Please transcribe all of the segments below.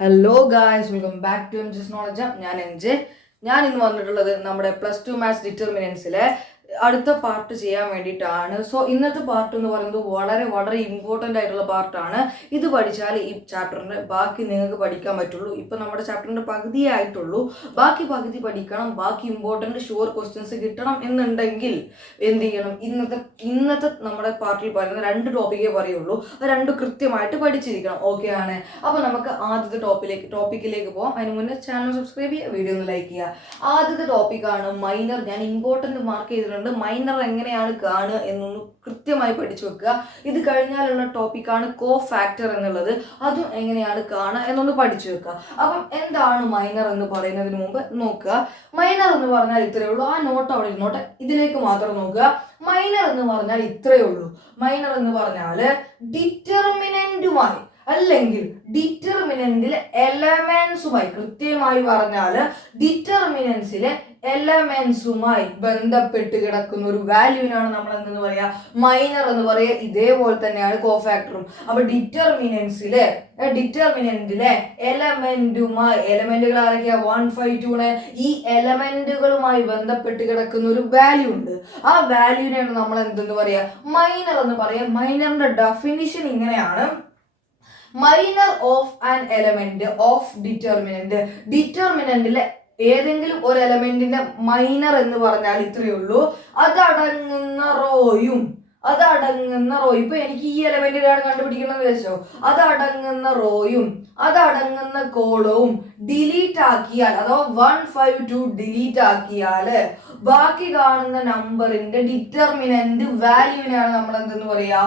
Hello guys, welcome back to MJ's knowledge. ഞാൻ NJ. ഞാൻ ഇന്ന് വന്നിട്ടുള്ളത് നമ്മുടെ +2 മാത്സ് ഡിറ്റർമിനൻസിലെ അടുത്ത പാർട്ട് ചെയ്യാൻ വേണ്ടിയിട്ടാണ്. സോ ഇന്നത്തെ പാർട്ട് എന്ന് പറയുന്നത് വളരെ വളരെ ഇമ്പോർട്ടൻ്റ് ആയിട്ടുള്ള പാർട്ടാണ്. ഇത് പഠിച്ചാൽ ഈ ചാപ്റ്ററിൻ്റെ ബാക്കി നിങ്ങൾക്ക് പഠിക്കാൻ പറ്റുള്ളൂ. ഇപ്പം നമ്മുടെ ചാപ്റ്ററിൻ്റെ പകുതിയേ ആയിട്ടുള്ളൂ. ബാക്കി പകുതി പഠിക്കണം, ബാക്കി ഇമ്പോർട്ടൻ്റ് ഷുവർ ക്വസ്റ്റ്യൻസ് കിട്ടണം എന്നുണ്ടെങ്കിൽ എന്ത് ചെയ്യണം? ഇന്നത്തെ നമ്മുടെ പാർട്ടിൽ പറയുന്ന 2 ടോപ്പിക്കേ പറയുള്ളൂ. അത് 2 കൃത്യമായിട്ട് പഠിച്ചിരിക്കണം. ഓക്കെ ആണ്. അപ്പോൾ നമുക്ക് ആദ്യത്തെ ടോപ്പിക്കിലേക്ക് പോകാം. അതിന് മുന്നേ ചാനൽ സബ്സ്ക്രൈബ് ചെയ്യുക, വീഡിയോ ഒന്ന് ലൈക്ക് ചെയ്യുക. ആദ്യത്തെ ടോപ്പിക്കാണ് മൈനർ. ഞാൻ ഇമ്പോർട്ടൻ്റ് മാർക്ക് ചെയ്തിട്ടുണ്ട്. മൈനർ എങ്ങനെയാണ് കാണുക എന്നൊന്ന് കൃത്യമായി പഠിച്ചു വെക്കുക. ഇത് കഴിഞ്ഞാലുള്ള ടോപ്പിക്കാണ് കോ ഫാക്ടർ എന്നുള്ളത്. അതും എങ്ങനെയാണ് കാണുക എന്നൊന്ന് പഠിച്ചു വെക്കുക. അപ്പം എന്താണ് മൈനർ എന്ന് പറയുന്നതിന് മുമ്പ് നോക്കുക. മൈനർ എന്ന് പറഞ്ഞാൽ ഇത്രയേ ഉള്ളൂ. ആ നോട്ട് അവിടെ ഇരുന്നോട്ടെ, ഇതിലേക്ക് മാത്രം നോക്കുക. മൈനർ എന്ന് പറഞ്ഞാൽ ഇത്രയേ ഉള്ളൂ. മൈനർ എന്ന് പറഞ്ഞാൽ ഡിറ്റർമിനന്റുമായി അല്ലെങ്കിൽ ഡിറ്റർമിനന്റിലെ എലമെന്റ്സുമായി, കൃത്യമായി പറഞ്ഞാൽ ഡിറ്റർമിനൻസിലെ എലമെന്റ്സുമായി ബന്ധപ്പെട്ട് കിടക്കുന്ന ഒരു വാല്യൂവിനാണ് നമ്മൾ എന്തെന്ന് പറയാ, മൈനർ എന്ന് പറയുക. ഇതേപോലെ തന്നെയാണ് കോഫാക്ടറും. അപ്പൊ ഡിറ്റർമിനൻറ്റിലെ എലമെന്റുമായി, എലമെന്റുകൾ ആരൊക്കെയാ? 1, 5, 2. ഈ എലമെന്റുകളുമായി ബന്ധപ്പെട്ട് കിടക്കുന്ന ഒരു വാല്യൂ ഉണ്ട്. ആ വാല്യൂവിനെയാണ് നമ്മൾ എന്തെന്ന് പറയാ, മൈനർ എന്ന് പറയാ. മൈനറിന്റെ ഡെഫിനിഷൻ ഇങ്ങനെയാണ്: minor of an element of ഡിറ്റർമിനന്റിലെ ഏതെങ്കിലും ഒരു എലമെന്റിന്റെ മൈനർ എന്ന് പറഞ്ഞാൽ ഇത്രയേ ഉള്ളൂ. അതടങ്ങുന്ന റോയും ഇപ്പൊ എനിക്ക് ഈ എലമെന്റിലാണ് കണ്ടുപിടിക്കണമെന്ന് വെച്ചോ, അതടങ്ങുന്ന റോയും അതടങ്ങുന്ന കോളവും ഡിലീറ്റ് ആക്കിയാൽ, അഥവാ 1, 5, 2 ഡിലീറ്റ് ആക്കിയാല് ബാക്കി കാണുന്ന നമ്പറിന്റെ ഡിറ്റർമിനന്റ് വാല്യൂവിനാണ് നമ്മൾ എന്തെന്ന് പറയാ,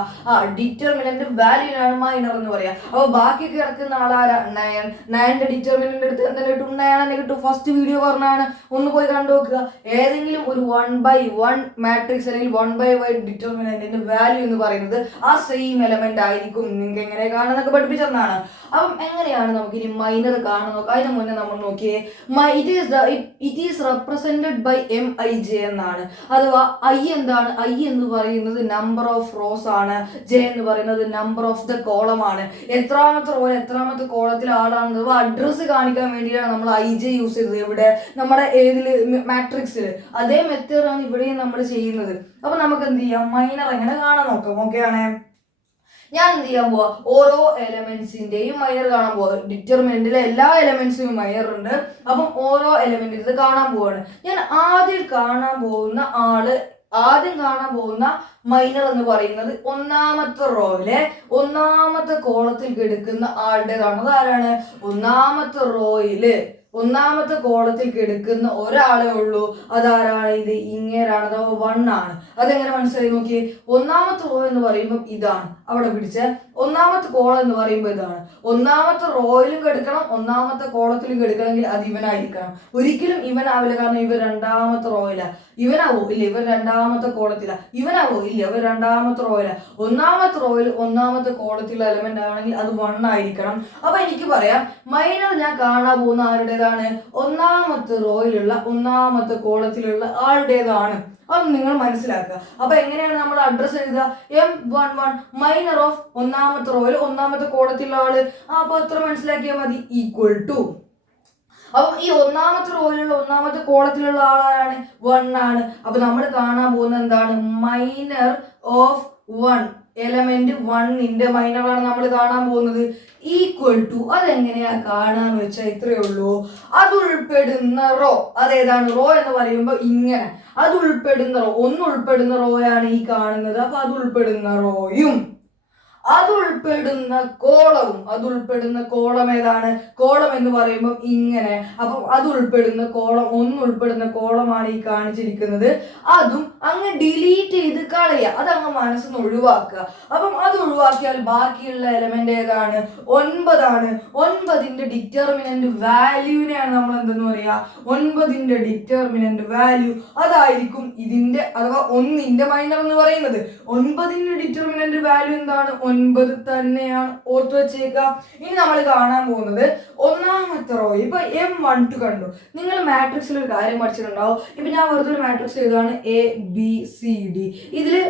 ഡിറ്റർമിനന്റ് വാല്യൂവിനാണ് മൈനർ എന്ന് പറയാ. അപ്പൊ ബാക്കി കിടക്കുന്ന ആളാരാ? 9ന്റെ ഡിറ്റർമിനന്റ് എടുത്ത് എന്താ കിട്ടും? 9 കിട്ടും. ഫസ്റ്റ് വീഡിയോ പറഞ്ഞാണ്, ഒന്ന് പോയി കണ്ടു നോക്കുക. ഏതെങ്കിലും ഒരു 1/1 മാട്രിക്സ് അല്ലെങ്കിൽ 1/1 ഡിറ്റർമിനന്റിന്റെ വാല്യൂ എന്ന് പറയുന്നത് ആ സെയിം എലമെന്റ് ആയിരിക്കും. നിങ്ങൾക്ക് എങ്ങനെ കാണുന്നൊക്കെ പഠിപ്പിച്ചെന്നാണ്. അപ്പം എങ്ങനെയാണ് നമുക്ക് ഇനി മൈനർ കാണാൻ നോക്കാം. അതിന് മുന്നേ നമ്മൾ നോക്കിയേ, it is represented by MIJ എന്നാണ്. അഥവാ ഐ എന്താണ്? ഐ എന്ന് പറയുന്നത് നമ്പർ ഓഫ് റോസ് ആണ്. ജെ എന്ന് പറയുന്നത് നമ്പർ ഓഫ് ദ കോളം ആണ്. എത്രാമത്തെ റോ എത്രാമത്തെ കോളത്തിൽ ആളാണെന്ന് അഡ്രസ്സ് കാണിക്കാൻ വേണ്ടിയാണ് നമ്മൾ IJ യൂസ് ചെയ്തത്. ഇവിടെ നമ്മുടെ ഏതില്? മാട്രിക്സിൽ. അതേ മെത്തേഡാണ് ഇവിടെയും നമ്മൾ ചെയ്യുന്നത്. അപ്പൊ നമുക്ക് എന്ത് ചെയ്യാം? മൈനർ എങ്ങനെ കാണാൻ നോക്കാം. ഓക്കെ ആണ്. ഞാൻ എന്ത് ചെയ്യാൻ പോവാ? ഓരോ എലമെന്റ്സിന്റെയും മൈനർ കാണാൻ പോവാ. ഡിറ്റർമിനന്റിലെ എല്ലാ എലമെന്റ്സിനും മൈനർ ഉണ്ട്. അപ്പം ഓരോ എലമെന്റ് ഇത് കാണാൻ പോവാണ്. ഞാൻ ആദ്യം കാണാൻ പോകുന്ന മൈനർ എന്ന് പറയുന്നത് ഒന്നാമത്തെ റോയിലെ ഒന്നാമത്തെ കോളത്തിൽ കിടക്കുന്ന ആളുടേതാണ്. അതാരാണ്? ഒന്നാമത്തെ കോളത്തിൽ കിടക്കുന്ന ഒരാളെ ഉള്ളൂ. അതാരാണ്? ഇത് ഇങ്ങേരാണ്, അഥവാ 1 ആണ്. അതെങ്ങനെ മനസ്സിലായി നോക്കിയേ. ഒന്നാമത്തെ റോ എന്ന് പറയുമ്പോൾ ഇതാണ്, അവിടെ പിടിച്ച ഒന്നാമത്തെ കോളം എന്ന് പറയുമ്പോൾ ഇതാണ്. ഒന്നാമത്തെ റോയിലും കിടക്കണം, ഒന്നാമത്തെ കോളത്തിലും കിടക്കണമെങ്കിൽ അത് ഇവനായിരിക്കണം. ഒരിക്കലും ഇവനാവില്ല, കാരണം ഇവർ 2ാമത്തെ റോയില. ഇവനാവോ? ഇല്ല. ഇവർ 2ാമത്തെ കോളത്തില. ഇവനാവോ? ഇല്ല. ഇവർ 2ാമത്തെ റോയില. ഒന്നാമത്തെ റോയിൽ ഒന്നാമത്തെ കോളത്തിലുള്ള എലമെന്റ് ആണെങ്കിൽ അത് 1 ആയിരിക്കണം. അപ്പൊ എനിക്ക് പറയാം, മൈനർ ഞാൻ കാണാൻ പോകുന്ന ആരുടേതാണ്? ഒന്നാമത്തെ റോയിലുള്ള ഒന്നാമത്തെ കോളത്തിലുള്ള ആളുടേതാണ്. അത് നിങ്ങൾ മനസ്സിലാക്കുക. അപ്പൊ എങ്ങനെയാണ് നമ്മൾ അഡ്രസ് എഴുതുക? M11 മൈനർ ഓഫ് ഒന്നാമത്തെ റോയിൽ ഒന്നാമത്തെ കോളത്തിലുള്ള ആള്. അപ്പൊ അത്ര മനസ്സിലാക്കിയാൽ മതി. ഈക്വൽ ടു, അപ്പം ഈ ഒന്നാമത്തെ റോയിലുള്ള ഒന്നാമത്തെ കോളത്തിലുള്ള ആളാണ്? 1 ആണ്. അപ്പൊ നമ്മൾ കാണാൻ പോകുന്നത് എന്താണ്? മൈനർ ഓഫ് 1, എലമെന്റ് 1ന്റെ മൈനറാണ് നമ്മൾ കാണാൻ പോകുന്നത്. ഈക്വൽ ടു, അതെങ്ങനെയാ കാണാന്ന് വെച്ചാൽ ഇത്രയേ ഉള്ളൂ. അത് ഉൾപ്പെടുന്ന റോ, അതേതാണ്? റോ എന്ന് പറയുമ്പോൾ ഇങ്ങനെ അത് ഉൾപ്പെടുന്ന റോ, ഉൾപ്പെടുന്ന റോയാണ് ഈ കാണുന്നത്. അപ്പൊ അത് ഉൾപ്പെടുന്ന റോയും അതുൾപ്പെടുന്ന കോളം ഏതാണ്? കോളം എന്ന് പറയുമ്പോൾ ഇങ്ങനെ. അപ്പം അത് ഉൾപ്പെടുന്ന കോളം, ഉൾപ്പെടുന്ന കോളമാണ് ഈ കാണിച്ചിരിക്കുന്നത്. അതും അങ്ങ് ഡിലീറ്റ് ചെയ്ത് കളയുക, അതങ്ങ് മനസ്സിന്ന് ഒഴിവാക്കുക. അപ്പം അത് ഒഴിവാക്കിയാൽ ബാക്കിയുള്ള എലമെന്റ് ഏതാണ്? 9 ആണ്. 9ന്റെ ഡിറ്റർമിനന്റ് വാല്യൂവിനെയാണ് നമ്മൾ എന്തെന്ന് പറയാ, 9ന്റെ ഡിറ്റർമിനന്റ് വാല്യൂ അതായിരിക്കും ഇതിന്റെ, അഥവാ 1ന്റെ മൈനർ എന്ന് പറയുന്നത്. 9ന്റെ ഡിറ്റർമിനന്റ് വാല്യൂ എന്താണ്? 9 തന്നെയാണ്. ഓർത്തു വെച്ചേക്കാം. ഇനി നമ്മൾ കാണാൻ പോകുന്നത് ഒന്നാമത്തെ റോ ഇപ്പൊ M12 കണ്ടു. നിങ്ങൾ മാട്രിക്സിൽ ഒരു കാര്യം പഠിച്ചിട്ടുണ്ടാവും. ഇപ്പൊ ഞാൻ വെറുതെ ഒരു മാട്രിക്സ് എഴുതാണ് ABCD. ഇതൊരു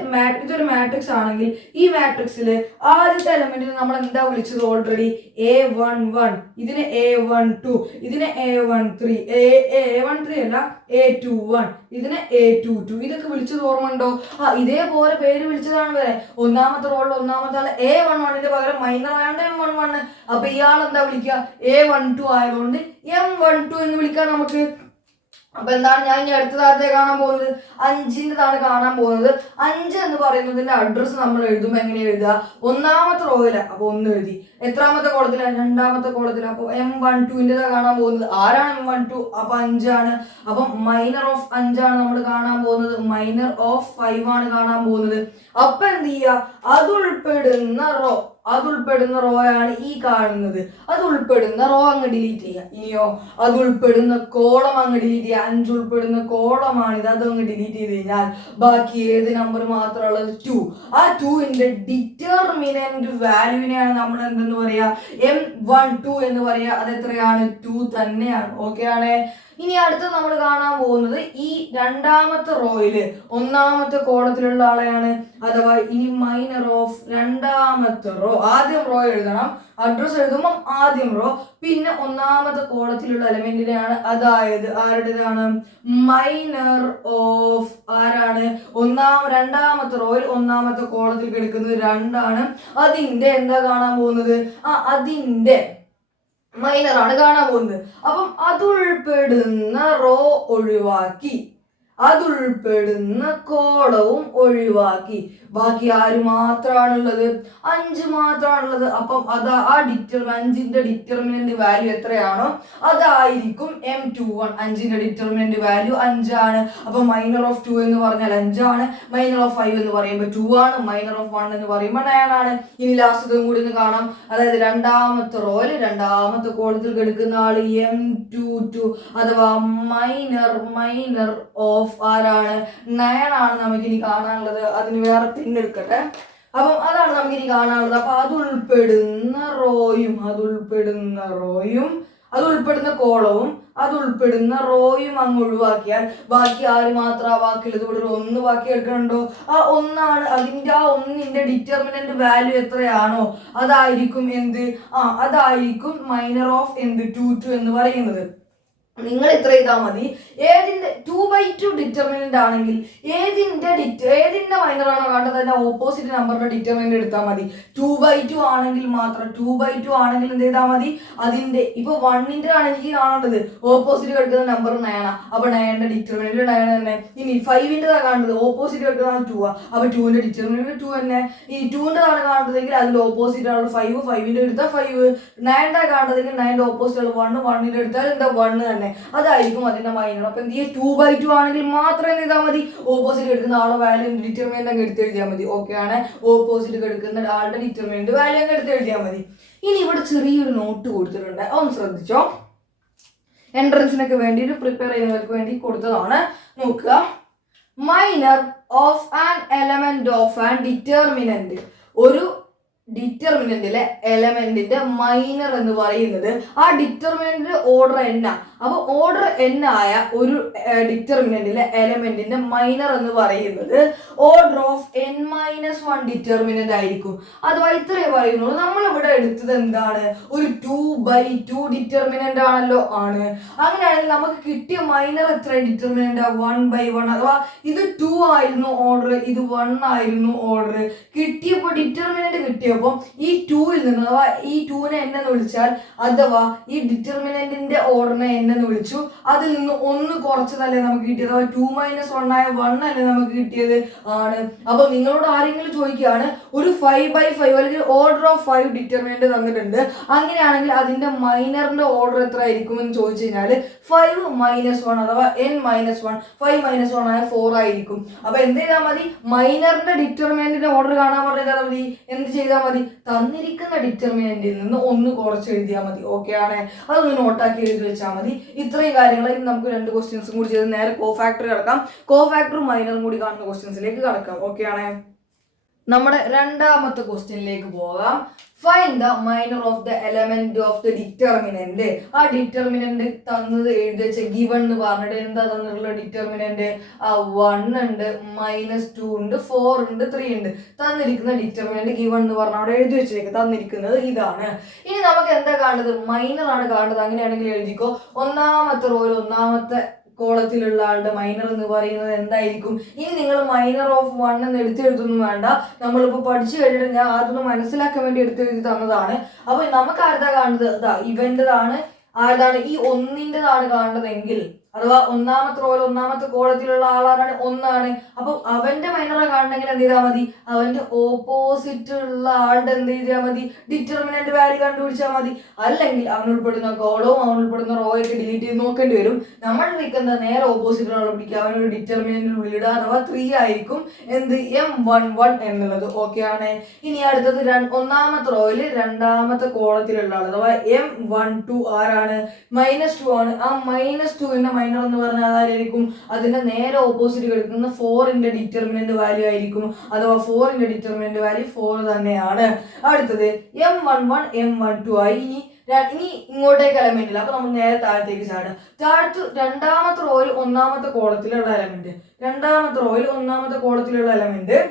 മാട്രിക്സ് ആണെങ്കിൽ ഈ മാട്രിക്സിൽ ആദ്യത്തെ എലമെന്റിന് നമ്മൾ എന്താ വിളിച്ചത് ഓൾറെഡി A11, ഇതിന് A12, ഇതിന് A13, A13 അല്ല A21, ഇതിന് A22. ഇതൊക്കെ വിളിച്ചത് ഓർമ്മ ഉണ്ടോ? ഇതേപോലെ പേര് വിളിച്ചതാണ് വരെ. ഒന്നാമത്തെ റോളിൽ ഒന്നാമത്തെ ആള് A11ന്റെ പകരം മൈനർ ആയതുകൊണ്ട് M11. അപ്പൊ ഇയാൾ എന്താ വിളിക്കുക A12 ആയതുകൊണ്ട് M12 എന്ന് വിളിക്കാം നമുക്ക്. അപ്പൊ എന്താണ് ഞാൻ ഇനി അടുത്തതാഴത്തെ കാണാൻ പോകുന്നത്? 5ൻ്റെതാണ് കാണാൻ പോകുന്നത്. 5 എന്ന് പറയുന്നതിന്റെ അഡ്രസ്സ് നമ്മൾ എഴുതുമ്പോൾ എങ്ങനെയാ എഴുതുക? ഒന്നാമത്തെ റോയില അപ്പൊ 1 എഴുതി. എത്രാമത്തെ കോളത്തില? 2ാമത്തെ കോളത്തില. അപ്പൊ M12ൻ്റെതാണ് കാണാൻ പോകുന്നത്. ആരാണ് M12? അപ്പൊ 5 ആണ്. അപ്പൊ മൈനർ ഓഫ് 5 ആണ് നമ്മൾ കാണാൻ പോകുന്നത്. മൈനർ ഓഫ് 5 ആണ് കാണാൻ പോകുന്നത്. അപ്പൊ എന്ത് ചെയ്യുക? അതുൾപ്പെടുന്ന റോ ആണ് ഈ കാണുന്നത്. അത് ഉൾപ്പെടുന്ന റോ അങ്ങ് ഡിലീറ്റ് ചെയ്യുക. ഇനിയോ അത് ഉൾപ്പെടുന്ന കോളം അങ്ങ് ഡിലീറ്റ് ചെയ്യുക. 5 ഉൾപ്പെടുന്ന കോളമാണിത്. അതങ്ങ് ഡിലീറ്റ് ചെയ്ത് കഴിഞ്ഞാൽ ബാക്കി ഏത് നമ്പർ മാത്രമുള്ളത്? 2. ആ 2ന്റെ ഡിറ്റർമിനന്റ് വാല്യൂവിനെയാണ് നമ്മൾ എന്തെന്ന് പറയാ? M12 എന്ന് പറയാ. അത് എത്രയാണ്? 2 തന്നെയാണ്. ഓക്കെ ആണേ. ഇനി അടുത്ത് നമ്മൾ കാണാൻ പോകുന്നത് ഈ 2ാമത്തെ റോയില് 1ാമത്തെ കോളത്തിലുള്ള ആളെയാണ്. അഥവാ ഇനി മൈനർ ഓഫ് 2ാമത്തെ റോ. ആദ്യം റോ എഴുതണം. അഡ്രസ് എഴുതുമ്പോൾ ആദ്യം റോ, പിന്നെ 1ാമത്തെ കോളത്തിലുള്ള എലമെന്റിനെയാണ്. അതായത് ആരുടേതാണ്? മൈനർ ഓഫ് ആരാണ്? 2ാമത്തെ റോയിൽ 1ാമത്തെ കോളത്തിൽ കിടക്കുന്നത് 2 ആണ്. അതിന്റെ എന്താ കാണാൻ പോകുന്നത്? അതിന്റെ മൈനർ ആണ് കാണാൻ പോകുന്നത്. അപ്പം അതുൾപ്പെടുന്ന റോ ഒഴിവാക്കി, അതുൾപ്പെടുന്ന കോളവും ഒഴിവാക്കി. ബാക്കി ആര് മാത്രമാണുള്ളത്? 5 മാത്രമാണുള്ളത്. അപ്പം അത് ആ 5ന്റെ ഡിറ്റർമിനന്റ് വാല്യൂ എത്രയാണോ അതായിരിക്കും M21. 5ന്റെ ഡിറ്റർമിനന്റ് വാല്യൂ 5 ആണ്. അപ്പൊ മൈനർ ഓഫ് 2 എന്ന് പറഞ്ഞാൽ 5 ആണ്. മൈനർ ഓഫ് 5 എന്ന് പറയുമ്പോൾ 2 ആണ്. മൈനർ ഓഫ് 1 എന്ന് പറയുമ്പോൾ 9 ആണ്. ഇനി ലാസ്റ്റതും കൂടി ഒന്ന് കാണാം. അതായത് 2ാമത്തെ റോയിൽ 2ാമത്തെ കോളത്തിൽ കിടക്കുന്ന ആള് M22 അഥവാ മൈനർ ഓഫ് ആരാണ്? 9 ആണ് നമുക്കിനി കാണാനുള്ളത്. അതിന് വേറെ പിന്നെടുക്കട്ടെ. അപ്പം അതാണ് നമുക്കിനി കാണാനുള്ളത്. അപ്പൊ അതുൾപ്പെടുന്ന കോളവും അതുൾപ്പെടുന്ന റോയും അങ്ങ് ഒഴിവാക്കിയാൽ ബാക്കി ആര് മാത്രം ബാക്കിയുള്ളത്? ഇവിടെ ഒരു 1 ബാക്കി എടുക്കണുണ്ടോ? ആ 1 അതിന്റെ ആ 1ന്റെ ഡിറ്റർമിനന്റ് വാല്യൂ എത്രയാണോ അതായിരിക്കും എന്ത്? അതായിരിക്കും മൈനർ ഓഫ് 22 എന്ന് പറയുന്നത്. നിങ്ങൾ ഇത്ര ചെയ്താൽ മതി. ഏതിന്റെ 2/2 ഡിറ്റർമിനന്റ് ആണെങ്കിൽ ഏതിന്റെ മൈനർ ആണോ കാണേണ്ടത് അതിന്റെ ഓപ്പോസിറ്റ് നമ്പറിന്റെ ഡിറ്റർമിനന്റ് എടുത്താൽ മതി. 2/2 ആണെങ്കിൽ മാത്രം 2/2 ആണെങ്കിൽ എന്ത് ചെയ്താൽ മതി? അതിന്റെ ഇപ്പൊ 1ന്റെ ആണ് എനിക്ക് കാണേണ്ടത്. ഓപ്പോസിറ്റ് കിടക്കുന്ന നമ്പർ 9. അപ്പൊ 9ന്റെ ഡിറ്റർമിനന്റ് 9 തന്നെ. ഇനി 5ന്റെതാണ് കാണേണ്ടത്. ഓപ്പോസിറ്റ് കിടക്കുന്നത് 2. അപ്പൊ 2ന്റെ ഡിറ്റർമിനന്റ് 2 തന്നെ. ഈ 2ന്റെതാണ് കാണേണ്ടതെങ്കിൽ അതിന്റെ ഓപ്പോസിറ്റ് ആണ് 5. 5ന്റെ എടുത്താൽ 5. 9ന്റെ കാണേണ്ടതെങ്കിൽ 9ന്റെ ഓപ്പോസിറ്റ് ആണ് 1. 1ന്റെ എടുത്താൽ എന്താ 1 തന്നെ. അതായിരിക്കും അതിന്റെ മൈനർ. അപ്പൊ എന്ത് ചെയ്യുക? 2/2 ആണെങ്കിൽ മാത്രം എന്ത് ചെയ്താൽ മതി? ഓപ്പോസിറ്റ് എടുക്കുന്ന ആളുടെ വാല്യൂ ഡിറ്റർമിനന്റ് അങ്ങ് എടുത്ത് എഴുതിയാൽ മതി. ഓക്കെ ആണ്. ഓപ്പോസിറ്റ് എടുക്കുന്ന ആളുടെ ഡിറ്റർമിനന്റ് വാല്യൂ അങ്ങ് എടുത്ത് എഴുതിയാൽ മതി. ഇനി ഇവിടെ ചെറിയൊരു നോട്ട് കൊടുത്തിട്ടുണ്ട്. ഒന്ന് ശ്രദ്ധിച്ചോ. എൻട്രൻസിനൊക്കെ വേണ്ടി പ്രിപ്പയർ ചെയ്യുന്നവർക്ക് വേണ്ടി കൊടുത്തതാണ്. നോക്കുക. Minor of an element of an determinant. ഒരു ഡിറ്റർമിനന്റിലെ എലമെന്റിന്റെ മൈനർ എന്ന് പറയുന്നത് ആ ഡിറ്റർമിനന്റ് ഓർഡർ n. അപ്പൊ ഓർഡർ n ആയ ഒരു ഡിറ്റർമിനന്റിലെ എലമെന്റിന്റെ മൈനർ എന്ന് പറയുന്നത് ഓർഡർ ഓഫ് n-1 ഡിറ്റർമിനന്റ് ആയിരിക്കും. അഥവാ ഇത്രയേ പറയുന്നുള്ളൂ. നമ്മൾ ഇവിടെ എടുത്തത് എന്താണ്? ഒരു 2/2 ഡിറ്റർമിനന്റ് ആണല്ലോ. അങ്ങനെയാണെങ്കിൽ നമുക്ക് കിട്ടിയ മൈനർ എത്ര ഡിറ്റർമിനന്റ്? 1/1. അഥവാ ഇത് 2 ആയിരുന്നു ഓർഡർ, ഇത് 1 ആയിരുന്നു ഓർഡർ. കിട്ടിയപ്പോൾ ഡിറ്റർമിനന്റ് കിട്ടിയപ്പോൾ ഈ 2ൽ നിന്ന് അഥവാ ഈ 2നെ n എന്ന് വിളിച്ചാൽ അഥവാ ഈ ഡിറ്റർമിനന്റിന്റെ ഓർഡറിനെ n എന്ന് വിളിച്ചു. അതിൽ നിന്ന് 1 കുറച്ചതല്ലേ നമുക്ക് കിട്ടിയത്? അഥവാ 2 - 1 ആയ 1 അല്ലേ നമുക്ക് കിട്ടിയത്? ആണ്. അപ്പൊ നിങ്ങളോട് ആരെങ്കിലും ചോദിക്കുകയാണ് ഒരു 5/5 അല്ലെങ്കിൽ ഓർഡർ ഓഫ് 5 ഡിറ്റർമിനന്റ് തന്നിട്ടുണ്ട്, അങ്ങനെയാണെങ്കിൽ അതിന്റെ മൈനറിന്റെ ഓർഡർ എത്ര ആയിരിക്കും എന്ന് ചോദിച്ചു കഴിഞ്ഞാൽ 5 - 1 അഥവാ n-1. 5 - 1 ആയ 4 ആയിരിക്കും. അപ്പൊ എന്ത് ചെയ്താൽ മതി? മൈനറിന്റെ ഡിറ്റർമിനന്റിന്റെ ഓർഡർ കാണാൻ പറഞ്ഞാൽ മതി. എന്ത് ചെയ്താൽ മതി? തന്നിരിക്കുന്ന ഡിറ്റർമിനന്റിൽ നിന്ന് 1 കുറച്ച് എഴുതിയാൽ മതി. ഓക്കെ ആണ്. അതൊന്ന് നോട്ടാക്കി എഴുതി വെച്ചാൽ മതി. ഇത്രയും കാര്യങ്ങൾ. ഇനി നമുക്ക് 2 ക്വസ്റ്റ്യൻസും കൂടി ചെയ്ത് നേരെ കോഫാക്ടർ കിടക്കാം. കോഫാക്ടറും മൈനറും കൂടി കാണുന്ന ക്വസ്റ്റ്യൻസിലേക്ക് കടക്കാം. ഓക്കെ ആണ്. നമ്മുടെ 2ാമത്തെ ക്വസ്റ്റ്യനിലേക്ക് പോകാം. Find the minor of the element of the determinant. ആ ഡിറ്റർമിനന്റ് തന്നത് എഴുതി വെച്ച ഗിവൺ എന്ന് പറഞ്ഞിട്ട് എന്താ തന്നിട്ടുള്ള ഡിറ്റർമിനന്റ്? 1 ഉണ്ട്, -2 ഉണ്ട്, 4 ഉണ്ട്, 3 ഉണ്ട്. തന്നിരിക്കുന്ന ഡിറ്റർമിനന്റ് ഗിവൺ എന്ന് പറഞ്ഞ അവിടെ എഴുതി വെച്ചേക്ക്. തന്നിരിക്കുന്നത് ഇതാണ്. ഇനി നമുക്ക് എന്താ കാണുന്നത്? മൈനർ ആണ് കാണുന്നത്. അങ്ങനെയാണെങ്കിൽ എഴുതിക്കോ. ഒന്നാമത്തെ റോയിൽ ഒന്നാമത്തെ കോളത്തിലുള്ള ആളുടെ മൈനർ എന്ന് പറയുന്നത് എന്തായിരിക്കും? ഇനി നിങ്ങൾ മൈനർ ഓഫ് 1 എന്ന് എടുത്തെഴുതൊന്നും വേണ്ട. നമ്മളിപ്പോൾ പഠിച്ചു കഴിഞ്ഞിട്ട് ഞാൻ അതൊന്ന് മനസ്സിലാക്കാൻ വേണ്ടി എടുത്തെഴുതി തന്നതാണ്. അപ്പൊ നമുക്ക് ആർക്കാ കാണുന്നത്? ഇതാ ഇവന്റേതാണ്. ആരതാണ്? ഈ ഒന്നിൻ്റെതാണ് കാണുന്നതെങ്കിൽ, അഥവാ ഒന്നാമത്തെ റോയിൽ ഒന്നാമത്തെ കോളത്തിലുള്ള ആളാണ് 1. അപ്പൊ അവന്റെ മൈനറെ കാണണമെങ്കിൽ എന്ത് ചെയ്താൽ മതി? അവന്റെ ഓപ്പോസിറ്റ് ഉള്ള ആളുടെ എന്ത് ചെയ്താൽ മതി? ഡിറ്റർമിനന്റ് വാല്യൂ കണ്ടുപിടിച്ചാൽ മതി. അല്ലെങ്കിൽ അവൻ ഉൾപ്പെടുന്ന കോളവും അവൻ ഉൾപ്പെടുന്ന റോയൊക്കെ ഡിലീറ്റ് ചെയ്ത് നോക്കേണ്ടി വരും. നമ്മൾ നിൽക്കുന്ന നേരെ ഓപ്പോസിറ്റിലുള്ള പിടിക്കുക. അവനൊരു ഡിറ്റർമിനന്റ് ഉള്ളിടുക. അഥവാ 3 ആയിരിക്കും എന്ത്? M11 എന്നുള്ളത്. ഓക്കെ ആണ്. ഇനി അടുത്തത് ഒന്നാമത്തെ റോയിൽ രണ്ടാമത്തെ കോളത്തിലുള്ള ആൾ അഥവാ M12 ആരാണ്? -2 ആണ്. ആ -2ന്റെ മൈനർ എന്ന് പറഞ്ഞാൽ ആരായിരിക്കും? അതിന്റെ നേരെ ഓപ്പോസിറ്റ് കിടക്കുന്ന 4ന്റെ ഡിറ്റർമിനന്റ് വാല്യൂ ആയിരിക്കും. അഥവാ 4ന്റെ ഡിറ്റർമിനന്റ് വാല്യൂ 4 തന്നെയാണ്. അടുത്തത് M11 M12 ആയി. ഇനി ഇങ്ങോട്ടേക്ക് എലമെന്റ് ഇല്ല. അപ്പൊ നമ്മൾ നേരെ താഴത്തേക്ക് ചാടുക. രണ്ടാമത്തെ റോയിൽ ഒന്നാമത്തെ കോളത്തിലുള്ള എലമെന്റ്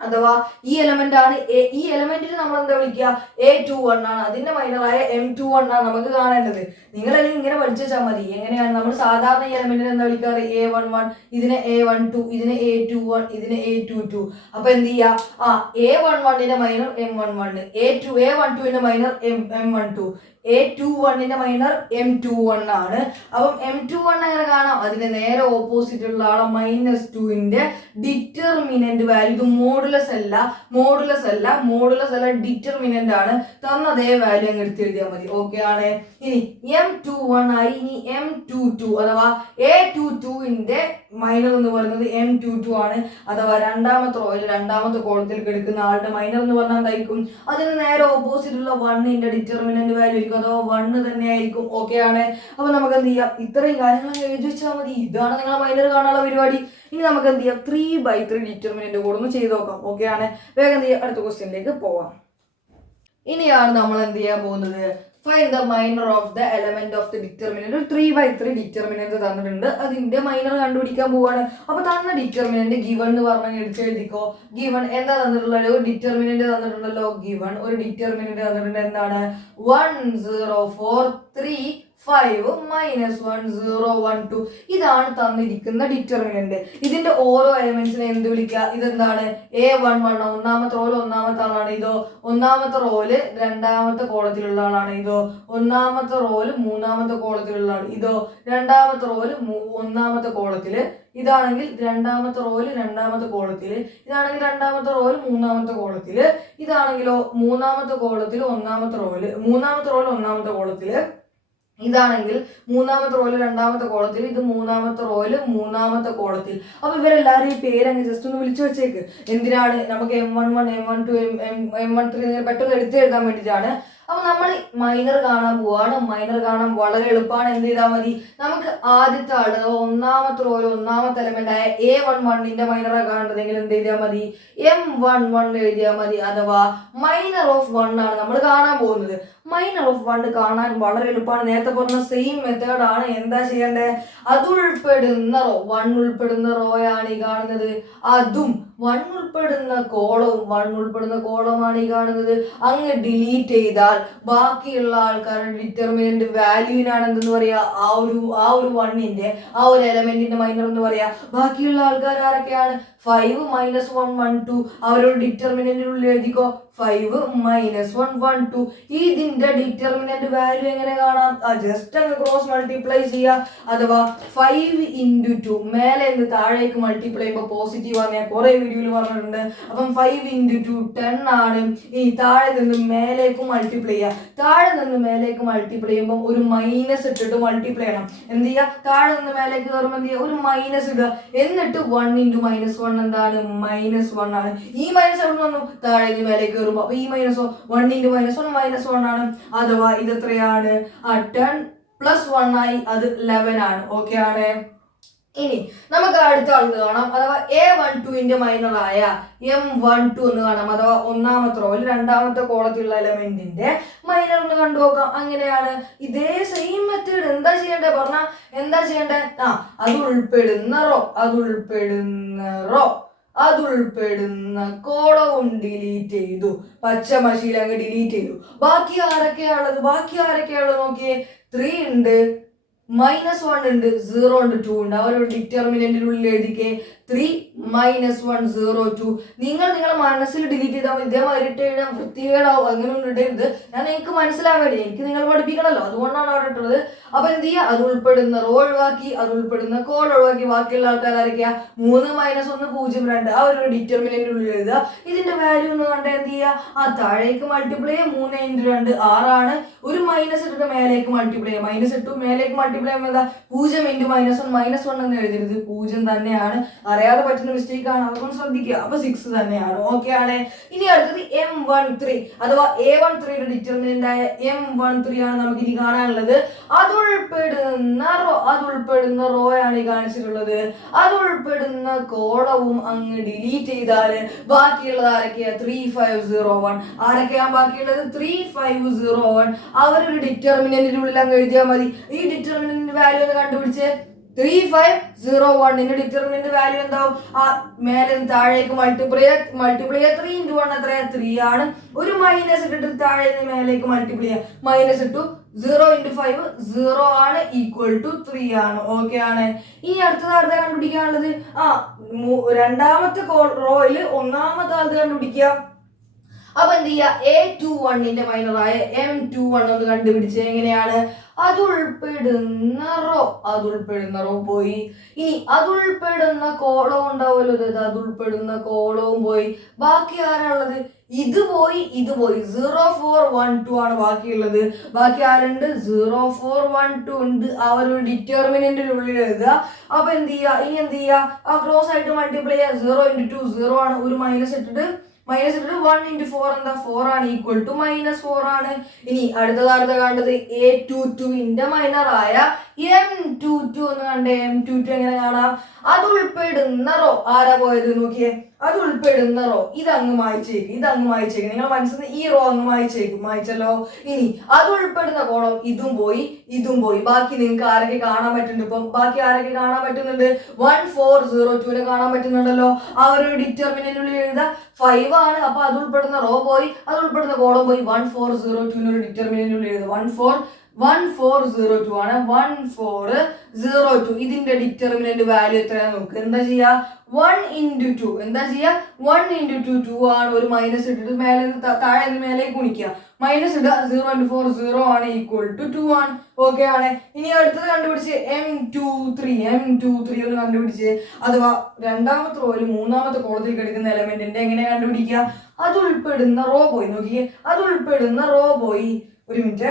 അഥവാ ഈ എലമെന്റ് ആണ്. ഈ എലമെന്റിന് നമ്മൾ എന്താ വിളിക്കുക? A21 ആണ്. അതിന്റെ മൈനറായ M21 ആണ് നമുക്ക് കാണേണ്ടത്. നിങ്ങളെല്ലാം ഇങ്ങനെ പഠിച്ചു വെച്ചാൽ മതി. എങ്ങനെയാണ് നമ്മൾ സാധാരണ ഈ എലമെന്റിനെ എന്താ വിളിക്കാറ്? A11, ഇതിനെ A12, ഇതിനെ A21, ഇതിനെ A22. അപ്പൊ എന്ത് ചെയ്യാ? A11ന്റെ മൈനർ M11, A12ന്റെ മൈനർ M12, A21ന്റെ മൈനർ M21 ആണ്. അപ്പം M21 എങ്ങനെ കാണാം? അതിന്റെ നേരെ ഓപ്പോസിറ്റ് ഉള്ള ആളെ -2ന്റെ ഡിറ്റർമിനന്റ് വാല്യൂ. ഇത് മോഡുലസ് അല്ല, ഡിറ്റർമിനന്റ് ആണ്. തന്നതേ വാല്യൂ അങ്ങ് എടുത്ത് എഴുതിയാൽ മതി. ഓക്കെ ആണ്. ഇനി M21 ആയി. ഇനി M22 അഥവാ A22ന്റെ മൈനർ എന്ന് പറയുന്നത് M22 ആണ്. അഥവാ രണ്ടാമത്തെ റോയിൽ രണ്ടാമത്തെ കോളത്തിൽ കിടക്കുന്ന ആളുടെ മൈനർ എന്ന് പറഞ്ഞാൽ എന്തായിരിക്കും? അതിന് നേരെ ഓപ്പോസിറ്റ് ഉള്ള 1ന്റെ ഡിറ്റർമിനന്റ് വാല്യൂ ആയിരിക്കും. അഥവാ 1 തന്നെ ആയിരിക്കും. ഓക്കെ ആണ്. അപ്പൊ നമുക്ക് എന്ത് ചെയ്യാം? ഇത്രയും കാര്യങ്ങൾ എഴുതി വെച്ചാൽ മതി. ഇതാണ് നിങ്ങളെ മൈനർ കാണാനുള്ള പരിപാടി. ഇനി നമുക്ക് എന്ത് ചെയ്യാം? 3/3 ഡിറ്റർമിനന്റ് കൂടെ ഒന്ന് ചെയ്ത് നോക്കാം. ഓക്കെ ആണ്. വേഗം എന്ത് ചെയ്യാം? അടുത്ത ക്വസ്റ്റ്യനിലേക്ക് പോവാം. ഇനിയാണ് നമ്മൾ എന്ത് ചെയ്യാൻ പോകുന്നത്? Find the minor of the element of the determinant. 3/3 determinant തന്നിട്ടുണ്ട്. അതിന്റെ മൈനർ കണ്ടുപിടിക്കാൻ പോവാണ്. അപ്പൊ തന്ന ഡിറ്റർമിനന്റ് ഗിവൺ എന്ന് പറഞ്ഞാൽ എടുത്ത് എഴുതിക്കോ. ഗിവൺ എന്താ തന്നിട്ടുള്ളത്? ഒരു ഡിറ്റർമിനന്റ് തന്നിട്ടുണ്ടല്ലോ. ഗിവൺ ഒരു ഡിറ്റർമിനന്റ് തന്നിട്ടുണ്ട്. എന്താണ്? 1 0 4 3 5 -1 0 1 2. ഇതാണ് തന്നിരിക്കുന്ന ഡിറ്റർമിനന്റ്. ഇതിന്റെ ഓരോ എലമെന്റ്സിനെ എന്ത് വിളിക്കുക? ഇതെന്താണ്? A11 ഒന്നാമത്തെ റോയിൽ ഒന്നാമത്തെ ആളാണ്. ഇതോ ഒന്നാമത്തെ റോയില് രണ്ടാമത്തെ കോളത്തിലുള്ള ആളാണ്. ഇതോ ഒന്നാമത്തെ റോയില് മൂന്നാമത്തെ കോളത്തിലുള്ള ആൾ. ഇതോ രണ്ടാമത്തെ റോയില് ഒന്നാമത്തെ കോളത്തില്. ഇതാണെങ്കിൽ രണ്ടാമത്തെ റോയില് രണ്ടാമത്തെ കോളത്തില്. ഇതാണെങ്കിൽ രണ്ടാമത്തെ റോയില് മൂന്നാമത്തെ കോളത്തില്. ഇതാണെങ്കിലോ മൂന്നാമത്തെ കോളത്തില് ഒന്നാമത്തെ റോയില്, മൂന്നാമത്തെ റോയില് ഒന്നാമത്തെ കോളത്തില്. ഇതാണെങ്കിൽ മൂന്നാമത്തെ റോയില് രണ്ടാമത്തെ കോളത്തിൽ. ഇത് മൂന്നാമത്തെ റോയില് മൂന്നാമത്തെ കോളത്തിൽ. അപ്പൊ ഇവരെല്ലാവരും ഈ പേരങ്ങ് ജസ്റ്റ് ഒന്ന് വിളിച്ചു വെച്ചേക്ക്. എന്തിനാണ്? നമുക്ക് M11 M12 M13 പെട്ടെന്ന് എടുത്ത് എഴുതാൻ വേണ്ടിയിട്ടാണ്. അപ്പൊ നമ്മൾ മൈനർ കാണാൻ പോവാണ്. മൈനർ കാണാൻ വളരെ എളുപ്പമാണ്. എന്ത് ചെയ്താൽ മതി? നമുക്ക് ആദ്യത്തെ ആള് ഒന്നാമത്തെ റോയിൽ ഒന്നാമത്തെ എലമെന്റ് ആയ A11ന്റെ മൈനറാണ് കാണേണ്ടതെങ്കിൽ എന്ത് എഴുതിയാൽ മതി? M11 എഴുതിയാൽ മതി. അഥവാ മൈനർ ഓഫ് 1 ആണ് നമ്മൾ കാണാൻ പോകുന്നത്. മൈനർ ഓഫ് 1 കാണാൻ വളരെ എളുപ്പമാണ്. നേരത്തെ പറഞ്ഞ സെയിം മെത്തേഡ് ആണ്. എന്താ ചെയ്യേണ്ടത്? അതുൾപ്പെടുന്ന റോ, 1 ഉൾപ്പെടുന്ന റോയാണ് ഈ കാണുന്നത്. അതും 1 ഉൾപ്പെടുന്ന കോളവും 1 ഉൾപ്പെടുന്ന കോളമാണ് ഈ കാണുന്നത്. അങ്ങ് ഡിലീറ്റ് ചെയ്താൽ ബാക്കിയുള്ള ആൾക്കാരുടെ ഡിറ്റർമിനന്റ് വാല്യൂവിനാണ് എന്തെന്ന് പറയാ? ആ ഒരു 1ന്റെ ആ ഒരു എലമെന്റിന്റെ മൈനർ എന്ന് പറയാ. ബാക്കിയുള്ള ആൾക്കാർ ആരൊക്കെയാണ്? 5 -1 1 2. അവരോട് ഡിറ്റർമിനന്റിനുള്ളിൽ എഴുതിക്കോ. 5 -1 1 2. ഇതിന്റെ ഡിറ്റർമിനന്റ് വാല്യൂ എങ്ങനെ കാണാം? ജസ്റ്റ് അങ്ങ് ക്രോസ് മൾട്ടിപ്ലൈ ചെയ്യുക. അഥവാ 5 × 2 മേലെ നിന്ന് താഴേക്ക് മൾട്ടിപ്ലൈ ചെയ്യുമ്പോൾ പോസിറ്റീവ് ആണ്. ഞാൻ കുറെ വീഡിയോയിൽ പറഞ്ഞിട്ടുണ്ട്. അപ്പം 5 × 2 10 ആണ്. ഈ താഴെ നിന്ന് മേലേക്ക് മൾട്ടിപ്ലൈ ചെയ്യുക. താഴെ നിന്ന് മേലേക്ക് മൾട്ടിപ്ലൈ ചെയ്യുമ്പോൾ ഒരു മൈനസ് ഇട്ടിട്ട് മൾട്ടിപ്ലൈ ചെയ്യണം. എന്ത് ചെയ്യുക? താഴെ നിന്ന് മേലേക്ക് കയറുമ്പോൾ എന്ത് ചെയ്യുക? ഒരു മൈനസ് ഇടുക. എന്നിട്ട് 1 × -1 എന്താണ്? -1 ആണ്. ഈ മൈനസ് എവിടെ വന്നു? താഴെ നിന്ന് മേലേക്ക് കയറുമ്പോൾ. അപ്പൊ ഈ മൈനസോ 1 × -1 -1 ആണ്. അഥവാ ഇത് എത്രയാണ്? 10 + 1 ആയി. അത് 11 ആണ്. ഓക്കെ ആണ്. ഇനി നമുക്ക് അടുത്ത ആളെന്ന് കാണാം, അഥവാ A12ന്റെ മൈനറായ M12 എന്ന് കാണാം, അഥവാ ഒന്നാമത്തെ റോയിൽ രണ്ടാമത്തെ കോളത്തിലുള്ള എലമെന്റിന്റെ മൈനർ എന്ന് കണ്ടുനോക്കാം. അങ്ങനെയാണ് ഇതേ സെയിം മെത്തേഡ്. എന്താ ചെയ്യണ്ടേ പറഞ്ഞാൽ എന്താ ചെയ്യണ്ടേ? അത് ഉൾപ്പെടുന്ന റോ അതുൾപ്പെടുന്ന കോളവും ഡിലീറ്റ് ചെയ്തു. പച്ച മഷിയിൽ അങ്ങ് ഡിലീറ്റ് ചെയ്തു. ബാക്കി ആരൊക്കെയാണുള്ളത് നോക്കിയേ. 3 ഉണ്ട്, -1 ഉണ്ട്, 0 ഉണ്ട്, 2 ഉണ്ട്. അവരുടെ ഡിറ്റർമിനന്റിനുള്ളിൽ എഴുതിക്കേ 3 -1 0 2. നിങ്ങളുടെ മനസ്സിൽ ഡിലീറ്റ് ചെയ്താൽ മതി. ഇതേമാതിരി എഴുതാൻ വൃത്തികേടാവും, അങ്ങനെ ഒന്നും ഇടരുത്. ഞാൻ നിങ്ങൾക്ക് മനസ്സിലാൻ വേണ്ടി, എനിക്ക് നിങ്ങൾ പഠിപ്പിക്കണമല്ലോ, അതുകൊണ്ടാണ് അവിടെ ഇട്ടത്. അപ്പൊ എന്ത് ചെയ്യുക? അത് ഉൾപ്പെടുന്ന റോ ഒഴിവാക്കി, അത് ഉൾപ്പെടുന്ന കോൾ ഒഴിവാക്കി. ബാക്കിയുള്ള ആൾക്കാർ ആരൊക്കെയാ? 3 -1 0 2 ആ ഒരു ഡിറ്റർമിനന്റിനുള്ളിൽ എഴുതുക. ഇതിന്റെ വാല്യൂ എന്ന് കണ്ടാൽ എന്ത് ചെയ്യുക? താഴേക്ക് മൾട്ടിപ്ലൈ ചെയ്യുക. 3 × 2 6 ആണ്. ഒരു മൈനസ് ഇട്ടിട്ട് മേലേക്ക് മൾട്ടിപ്ലൈ ചെയ്യുക. -2 മേലേക്ക് മൾട്ടിപ്ലൈ ചെയ്യുമ്പോൾ എന്താ? 0 × -1 എന്ന് എഴുതരുത്, 0 തന്നെയാണ്. അറിയാതെ പറ്റുന്ന മിസ്റ്റേക്ക് ആണ്, അതൊന്നും ശ്രദ്ധിക്കുക. അപ്പൊ 6 തന്നെയാണ്. ഓക്കെ ആണ്. ഇനി അടുത്തത് M13 അഥവാ A13യുടെ ഡിറ്റർമിനന്റ് ആയ M13 ആണ് നമുക്ക് ഇനി കാണാനുള്ളത്. അതുൾപ്പെടുന്ന റോ ആണ് ഈ കാണിച്ചിട്ടുള്ളത്. അതുൾപ്പെടുന്ന കോളവും അങ്ങ് ഡിലീറ്റ് ചെയ്താല് ബാക്കിയുള്ളത് ആരൊക്കെയാ? 3 5 0 1. ആരൊക്കെയാ ബാക്കിയുള്ളത്? 3 5 0 1. അവരൊരു ഡിറ്റർമിനന്റിനുള്ളിൽ അങ്ങ് എഴുതിയാൽ മതി. ഈ ഡിറ്റർമിനന്റ് വാല്യൂ ഒന്ന് കണ്ടുപിടിച്ച് 3 5 0 1 ഡിറ്റർമിനന്റ് വാല്യൂ എന്താവും? മേലെ താഴേക്ക് മൾട്ടിപ്ലൈ 3 × 1 എത്രയാ? 3 ആണ്. ഒരു മൈനസ് ഇട്ടിട്ട് താഴെ മേലേക്ക് മൾട്ടിപ്ലൈ ചെയ്യാം. -2 0 × 5 0 ആണ്, = 3 ആണ്. ഓക്കെ ആണ്. ഇനി അടുത്ത കണ്ടുപിടിക്കാനുള്ളത് രണ്ടാമത്തെ റോയില് ഒന്നാമത്തെ ആൾ കണ്ടുപിടിക്കുക. അപ്പൊ എന്ത് ചെയ്യുക? A21ന്റെ മൈനറായ M21 ഒന്ന് കണ്ടുപിടിച്ച്. എങ്ങനെയാണ്? അതുൾപ്പെടുന്ന റോ പോയി. ഇനി അതുൾപ്പെടുന്ന കോളവും ഉണ്ടാവുമല്ലോ, അതുൾപ്പെടുന്ന കോളവും പോയി. ബാക്കി ആരാളുള്ളത്? ഇത് പോയി 0 4 1 2 ആണ് ബാക്കിയുള്ളത്. ബാക്കി ആരുണ്ട്? 0 4 1 2 ഉണ്ട്. അവരൊരു ഡിറ്റർമിനന്റിനുള്ളിൽ എഴുതുക. അപ്പൊ എന്ത് ചെയ്യുക? ഇനി എന്ത് ചെയ്യുക? ക്രോസ് ആയിട്ട് മൾട്ടിപ്ലൈ ചെയ്യുക. 0 × 2 0 ആണ്. ഒരു മൈനസ് ഇട്ടിട്ട് 1 × 4 എന്താ? 4 ആണ്, =-4 ആണ്. ഇനി അടുത്ത കാണുന്നത് A22ന്റെ മൈനറായ M22 എന്ന് കണ്ടേ. M22 എങ്ങനെ കാണാം? അത് ഉൾപ്പെടുന്ന റോ ആരാ പോയത് നോക്കിയേ. അത് ഉൾപ്പെടുന്ന റോ ഇതങ്ങ് മായ്ച്ചേക്ക്. നിങ്ങൾ മനസ്സിൽ ഈ റോ അങ്ങ് മായ്ച്ചല്ലോ. ഇനി അത് ഉൾപ്പെടുന്ന കോളം ഇതും പോയി. ബാക്കി നിങ്ങൾക്ക് ആരൊക്കെ കാണാൻ പറ്റുന്നുണ്ട്? ഇപ്പം ബാക്കി ആരൊക്കെ കാണാൻ പറ്റുന്നുണ്ട്? 1 4 0 2 കാണാൻ പറ്റുന്നുണ്ടല്ലോ. ആ ഒരു ഡിറ്റർമിനന്റിനുള്ളിൽ എഴുതാ 5 ആണ്. അപ്പൊ അത് ഉൾപ്പെടുന്ന റോ പോയി, അത് ഉൾപ്പെടുന്ന കോളം പോയി. 1 4 0 2 ഒരു ഡിറ്റർമിനന്റിനുള്ളിൽ എഴുതുക. 1 4 0 2 ആണ്. 1 4 0 2 ഇതിന്റെ ഡിറ്റർമിനന്റ് വാല്യൂ എത്രയാണെന്ന് നോക്ക്. എന്താ ചെയ്യാ? 1 × 2 എന്താ ചെയ്യാ? 1 × 2 2 ആണ്. ഒരു മൈനസ് ഇട്ടിട്ട് താഴെ മേലേക്ക് ഗുണിക്കുക. മൈനസ് ഇടുക. 0 × 4 0 ആണ്, =2 ആണ്. ഓക്കെ ആണ്. ഇനി അടുത്തത് കണ്ടുപിടിച്ച് M23 ഒന്ന് കണ്ടുപിടിച്ച്. അഥവാ രണ്ടാമത്തെ റോയിൽ മൂന്നാമത്തെ കോളത്തിൽ കിടക്കുന്ന എലമെന്റിന്റെ എങ്ങനെ കണ്ടുപിടിക്കുക? അത് ഉൾപ്പെടുന്ന റോ പോയി. നോക്കിയേ, അത് ഉൾപ്പെടുന്ന റോ പോയി. ഒരു മിനിറ്റ്.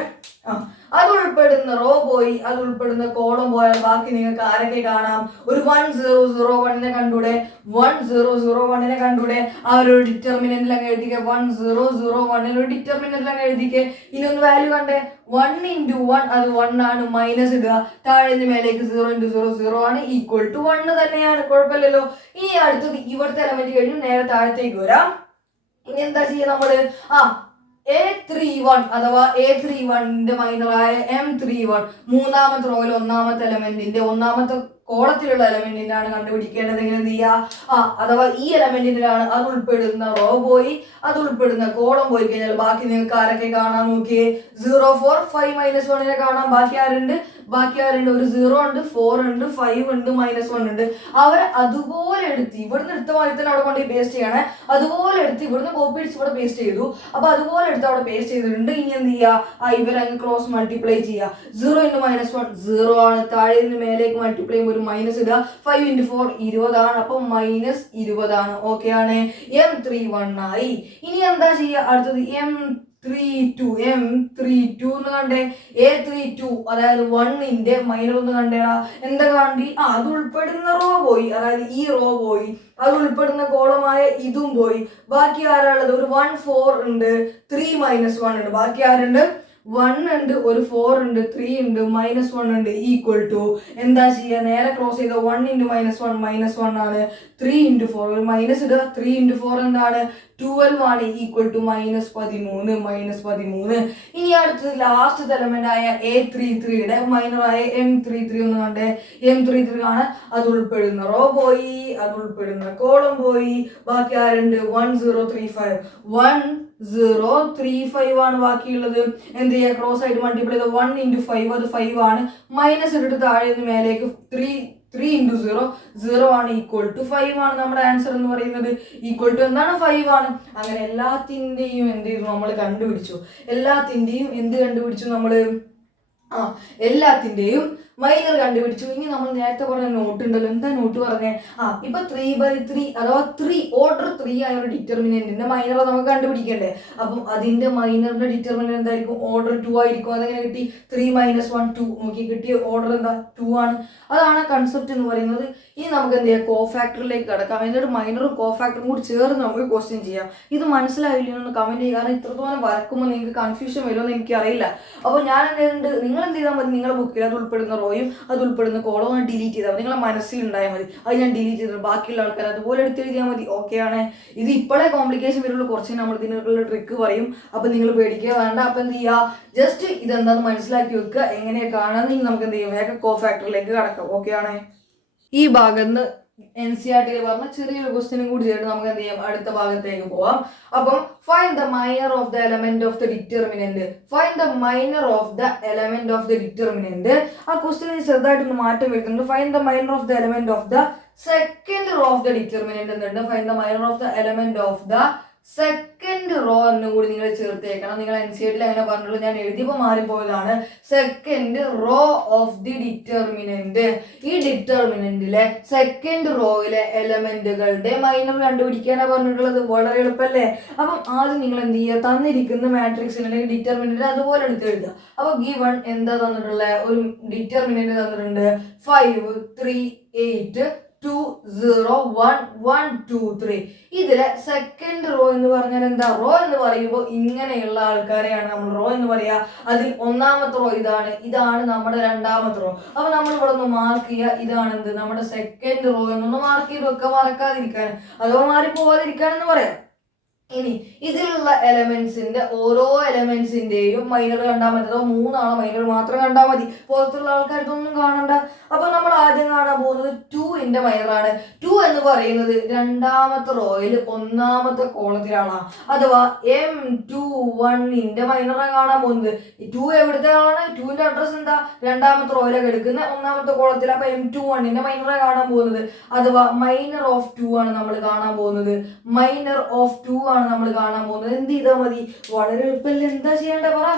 അത് ഉൾപ്പെടുന്ന റോ പോയി, അത് ഉൾപ്പെടുന്ന കോളം പോയാൽ ബാക്കി നിങ്ങൾക്ക് ആരൊക്കെ കാണാം? ഒരു 1 0 0 1 കണ്ടൂടെ? 1 0 0 1 കണ്ടൂടെ? ആ ഒരു ഡിറ്റർമിനന്റിൽ അങ്ങ് എഴുതിക്കെ. 1 0 0 1 ഒരു ഡിറ്റർമിനന്റിൽ അങ്ങ് എഴുതിക്കെ. ഇനി ഒന്ന് വാല്യൂ കണ്ടേ. 1 × 1 അത് 1 ആണ്. മൈനസ് ഇടുക. താഴെ മേലേക്ക് 0 × 0 0 ആണ്, =1 തന്നെയാണ്. കുഴപ്പമില്ലല്ലോ. ഇനി അടുത്തത് ഇവിടുത്തെ എലമെന്റ് കഴിഞ്ഞു നേരെ താഴത്തേക്ക് വരാം. ഇനി എന്താ ചെയ്യുക നമ്മള്? A31 അഥവാ A31ന്റെ മൈനറായ M31 മൂന്നാമത്തെ റോയിൽ ഒന്നാമത്തെ എലമെന്റിന്റെ ഒന്നാമത്തെ കോളത്തിലുള്ള എലമെന്റിന്റെ ആണ് കണ്ടുപിടിക്കേണ്ടത്. എങ്ങനെ എന്ത് ചെയ്യാ? അഥവാ ഈ എലമെന്റിലാണ് അത് ഉൾപ്പെടുന്ന റോ പോയി, അത് ഉൾപ്പെടുന്ന കോളം പോയി കഴിഞ്ഞാൽ ബാക്കി നിങ്ങൾക്ക് ആരൊക്കെ കാണാൻ നോക്കിയേ. 0 4 5 -1 കാണാം. ബാക്കി ആരുണ്ട്? ഒരു 0 ഉണ്ട്, 4 ഉണ്ട്, 5 ഉണ്ട്, -1 ഉണ്ട്. അവരെ അതുപോലെ എടുത്ത് ഇവിടുന്ന് എടുത്ത മാതിരി തന്നെ അവിടെ കൊണ്ട് പേസ്റ്റ് ചെയ്യണേ. അതുപോലെ എടുത്ത് ഇവിടുന്ന് കോപ്പി അടിച്ച് ഇവിടെ പേസ്റ്റ് ചെയ്തു. അപ്പൊ അതുപോലെ എടുത്ത് അവിടെ പേസ്റ്റ് ചെയ്തിട്ടുണ്ട്. ഇനി എന്ത് ചെയ്യാ? ഇവരങ്ങ് ക്രോസ് മൾട്ടിപ്ലൈ ചെയ്യുക. 0 × -1 0 ആണ്. താഴെ നിന്ന് മേലേക്ക് മൾട്ടിപ്ലൈ ചെയ്യുമ്പോൾ ഒരു മൈനസ് ഇടുക. 5 × 4 20 ആണ്. അപ്പൊ -20 ആണ്. ഓക്കെ ആണ്. M31 ആയി. ഇനി എന്താ ചെയ്യുക? അടുത്തത് M32 എന്ന് കണ്ടേ. A32 അതായത് 1ന്റെ മൈനർ ഒന്ന് കണ്ടേടാ. എന്താ കാണ്ടി? അത് ഉൾപ്പെടുന്ന റോ പോയി, അതായത് ഈ റോ പോയി. അത് ഉൾപ്പെടുന്ന കോളമായ ഇതും പോയി. ബാക്കി ആരാളുള്ളത്? ഒരു 1 4 ഉണ്ട്, 3 -1 ഉണ്ട്. ബാക്കി ആരുണ്ട്? 1 ഉണ്ട്, ഒരു 4 ഉണ്ട്, 3 ഉണ്ട്, -1 ഉണ്ട്, ഈക്വൽ ടു എന്താ ചെയ്യുക, നേരെ ക്ലോസ് ചെയ്ത 1 × -1 ആണ്, 3 × 4 ഒരു മൈനസ് ഇടുക, 3 × 4 എന്താണ് 12 ആണ്, ഈക്വൽ ടു -13. ഇനി അടുത്തത് ലാസ്റ്റ് എലമെന്റ് ആയ A33യുടെ മൈനറായ M33 ഒന്ന് കണ്ടേ, M33 ആണ്, അത് ഉൾപ്പെടുന്ന റോ പോയി, അത് ഉൾപ്പെടുന്ന കോളം പോയി, ബാക്കി ആരുണ്ട് 1035 ആണ് ബാക്കിയുള്ളത്. എന്ത് ചെയ്യുക, ക്രോസ് ആയിട്ട് മൾട്ടിപ്ലൈ ചെയ്ത് 1 × 5 അത് 5 ആണ്, മൈനസ് ഇട്ടിട്ട് താഴെ മേലേക്ക് 3 × 0 ആണ്, ഈക്വൽ ടു 5 ആണ് നമ്മുടെ ആൻസർ എന്ന് പറയുന്നത്. ഈക്വൽ ടു എന്താണ് 5 ആണ്. അങ്ങനെ എല്ലാത്തിൻ്റെയും എന്ത് ചെയ്തു നമ്മൾ കണ്ടുപിടിച്ചു, എല്ലാത്തിൻ്റെയും എന്ത് കണ്ടുപിടിച്ചു നമ്മൾ, എല്ലാത്തിൻ്റെയും മൈനർ കണ്ടുപിടിച്ചു. ഇനി നമ്മൾ നേരത്തെ പറഞ്ഞ നോട്ട് ഉണ്ടല്ലോ, എന്താ നോട്ട് പറഞ്ഞേ, ഇപ്പൊ 3/3 അഥവാ 3 ഓർഡർ 3 ആയ ഒരു ഡിറ്റർമിനന്റിന്റെ മൈനർ നമുക്ക് കണ്ടുപിടിക്കണ്ടേ. അപ്പം അതിന്റെ മൈനറിന്റെ ഡിറ്റർമിനന്റ് എന്തായിരിക്കും, ഓർഡർ 2 ആയിരിക്കും. അതെങ്ങനെ കിട്ടി, 3 - 1 2 നോക്കി കിട്ടിയ ഓർഡർ എന്താ 2 ആണ്. അതാണ് കൺസെപ്റ്റ് എന്ന് പറയുന്നത്. ഇനി നമുക്ക് എന്ത് ചെയ്യാം, കോഫാക്ടറിലേക്ക് കിടക്കാം. എന്നിട്ട് മൈനറും കോഫാക്ടറും കൂടി ചേർന്ന് നമുക്ക് ക്വസ്റ്റ്യൻ ചെയ്യാം. ഇത് മനസ്സിലായില്ലെന്ന് കമന്റ് ചെയ്യുക, കാരണം ഇത്രത്തോളം വരക്കുമ്പോൾ നിങ്ങൾക്ക് കൺഫ്യൂഷൻ വരുമെന്ന് എനിക്കറിയില്ല. അപ്പോൾ ഞാൻ എന്ത് നിങ്ങൾ എന്ത് ചെയ്താൽ മതി, നിങ്ങളുടെ ബുക്കിൽ അത് ഉൾപ്പെടുന്ന റോയും അത് ഉൾപ്പെടുന്ന കോളവും ഡിലീറ്റ് ചെയ്താൽ മതി, നിങ്ങളെ മനസ്സിൽ ഉണ്ടായാൽ മതി. അത് ഞാൻ ഡിലീറ്റ് ചെയ്തിട്ട് ബാക്കിയുള്ള ആൾക്കാർ അതുപോലെ എടുത്തെഴുതിയാൽ മതി. ഓക്കെ ആണ്. ഇത് ഇപ്പോഴേ കോംപ്ലിക്കേഷൻ വരുള്ളൂ, കുറച്ച് നമ്മൾ ഇതിനുള്ള ട്രിക്ക് പറയും. അപ്പം നിങ്ങൾ പേടിക്കുക വേണ്ട. അപ്പം എന്ത് ചെയ്യുക, ജസ്റ്റ് ഇതെന്താണെന്ന് മനസ്സിലാക്കി വെക്കുക, എങ്ങനെയാണ് കാണാമെന്ന് നമുക്ക് എന്ത് ചെയ്യും, വേഗം കോഫാക്ടറിലേക്ക് കടക്കാം. ഓക്കെ ആണ്. ഈ ഭാഗത്ത് നിന്ന് NCERT പറഞ്ഞ ചെറിയൊരു ക്വസ്റ്റ്യനും കൂടി ചെയ്തിട്ട് നമുക്ക് എന്ത് ചെയ്യാം, അടുത്ത ഭാഗത്തേക്ക് പോവാം. അപ്പം find the minor of the element of the determinant. Find the minor of the element of the determinant. ആ ക്വസ്റ്റ്യനിൽ ചെറുതായിട്ടൊന്ന് മാറ്റം വരുന്നുണ്ട്. Find the minor of the element of the second row of the determinant എന്നുണ്ട്. Find the minor of the element of the second row എന്നും കൂടി നിങ്ങൾ ചേർത്തേക്കണം. നിങ്ങൾ NCERT അങ്ങനെ പറഞ്ഞുള്ളൂ, ഞാൻ എഴുതിയപ്പോൾ മാറിപ്പോയതാണ്. Second row of the determinant. ഈ ഡിറ്റർമിനന്റിലെ സെക്കൻഡ് റോയിലെ എലമെന്റുകളുടെ മൈനർ കണ്ടുപിടിക്കാനാണ് പറഞ്ഞിട്ടുള്ളത്. വളരെ എളുപ്പമല്ലേ. അപ്പം ആദ്യം നിങ്ങൾ എന്ത് ചെയ്യുക, തന്നിരിക്കുന്ന മാട്രിക്സിൽ അല്ലെങ്കിൽ ഡിറ്റർമിനന്റ് അതുപോലെ എടുത്ത് എഴുതുക. അപ്പൊ ഗിവൺ എന്താ തന്നിട്ടുള്ളത്, ഒരു ഡിറ്റർമിനന്റ് തന്നിട്ടുണ്ട് 5 3 8 2 0 1 1 2 3. ഇതിലെ സെക്കൻഡ് റോ എന്ന് പറഞ്ഞാൽ എന്താ, റോ എന്ന് പറയുമ്പോൾ ഇങ്ങനെയുള്ള ആൾക്കാരെയാണ് നമ്മൾ റോ എന്ന് പറയാ. അതിൽ ഒന്നാമത്തെ റോ ഇതാണ്, ഇതാണ് നമ്മുടെ രണ്ടാമത്തെ റോ. അപ്പൊ നമ്മൾ ഇവിടെ ഒന്ന് മാർക്ക് ചെയ്യുക, ഇതാണ് എന്ത് നമ്മുടെ സെക്കൻഡ് റോ എന്നൊന്ന് മാർക്ക് ചെയ്ത് വെക്കുക, മറക്കാതിരിക്കാൻ അഥവാ മാറിപ്പോവാതിരിക്കാൻ എന്ന് പറയാം. ഇനി ഇതിലുള്ള എലമെന്റ്സിന്റെ ഓരോ എലമെന്റ്സിന്റെയും മൈനർ കണ്ടാൽ മതി, അതോ 3 ആളെ മൈനർ മാത്രം കണ്ടാൽ മതി, പുറത്തുള്ള ആൾക്കാർക്കൊന്നും കാണണ്ട. അപ്പൊ നമ്മൾ ആദ്യം കാണാൻ പോകുന്നത് 2ന്റെ മൈനറാണ്. 2 എന്ന് പറയുന്നത് രണ്ടാമത്തെ റോയിൽ ഒന്നാമത്തെ കോളത്തിലാണ്, അഥവാ M21ന്റെ മൈനറാണ് കാണാൻ പോകുന്നത്. 2 എവിടുത്തെ ആണ്, 2ന്റെ അഡ്രസ് എന്താ, രണ്ടാമത്തെ റോയിലൊക്കെ എടുക്കുന്ന ഒന്നാമത്തെ കോളത്തിൽ. അപ്പൊ M21ന്റെ മൈനറാണ് കാണാൻ പോകുന്നത്, അഥവാ മൈനർ ഓഫ് 2 ആണ് നമ്മൾ കാണാൻ പോകുന്നത്. മൈനർ ഓഫ് 2 ആണ് നമ്മൾ കാണാൻ പോകുന്നത്. എന്ത് ചെയ്താൽ മതി, വളരെ എളുപ്പമല്ലേ. എന്താ ചെയ്യേണ്ട പറ,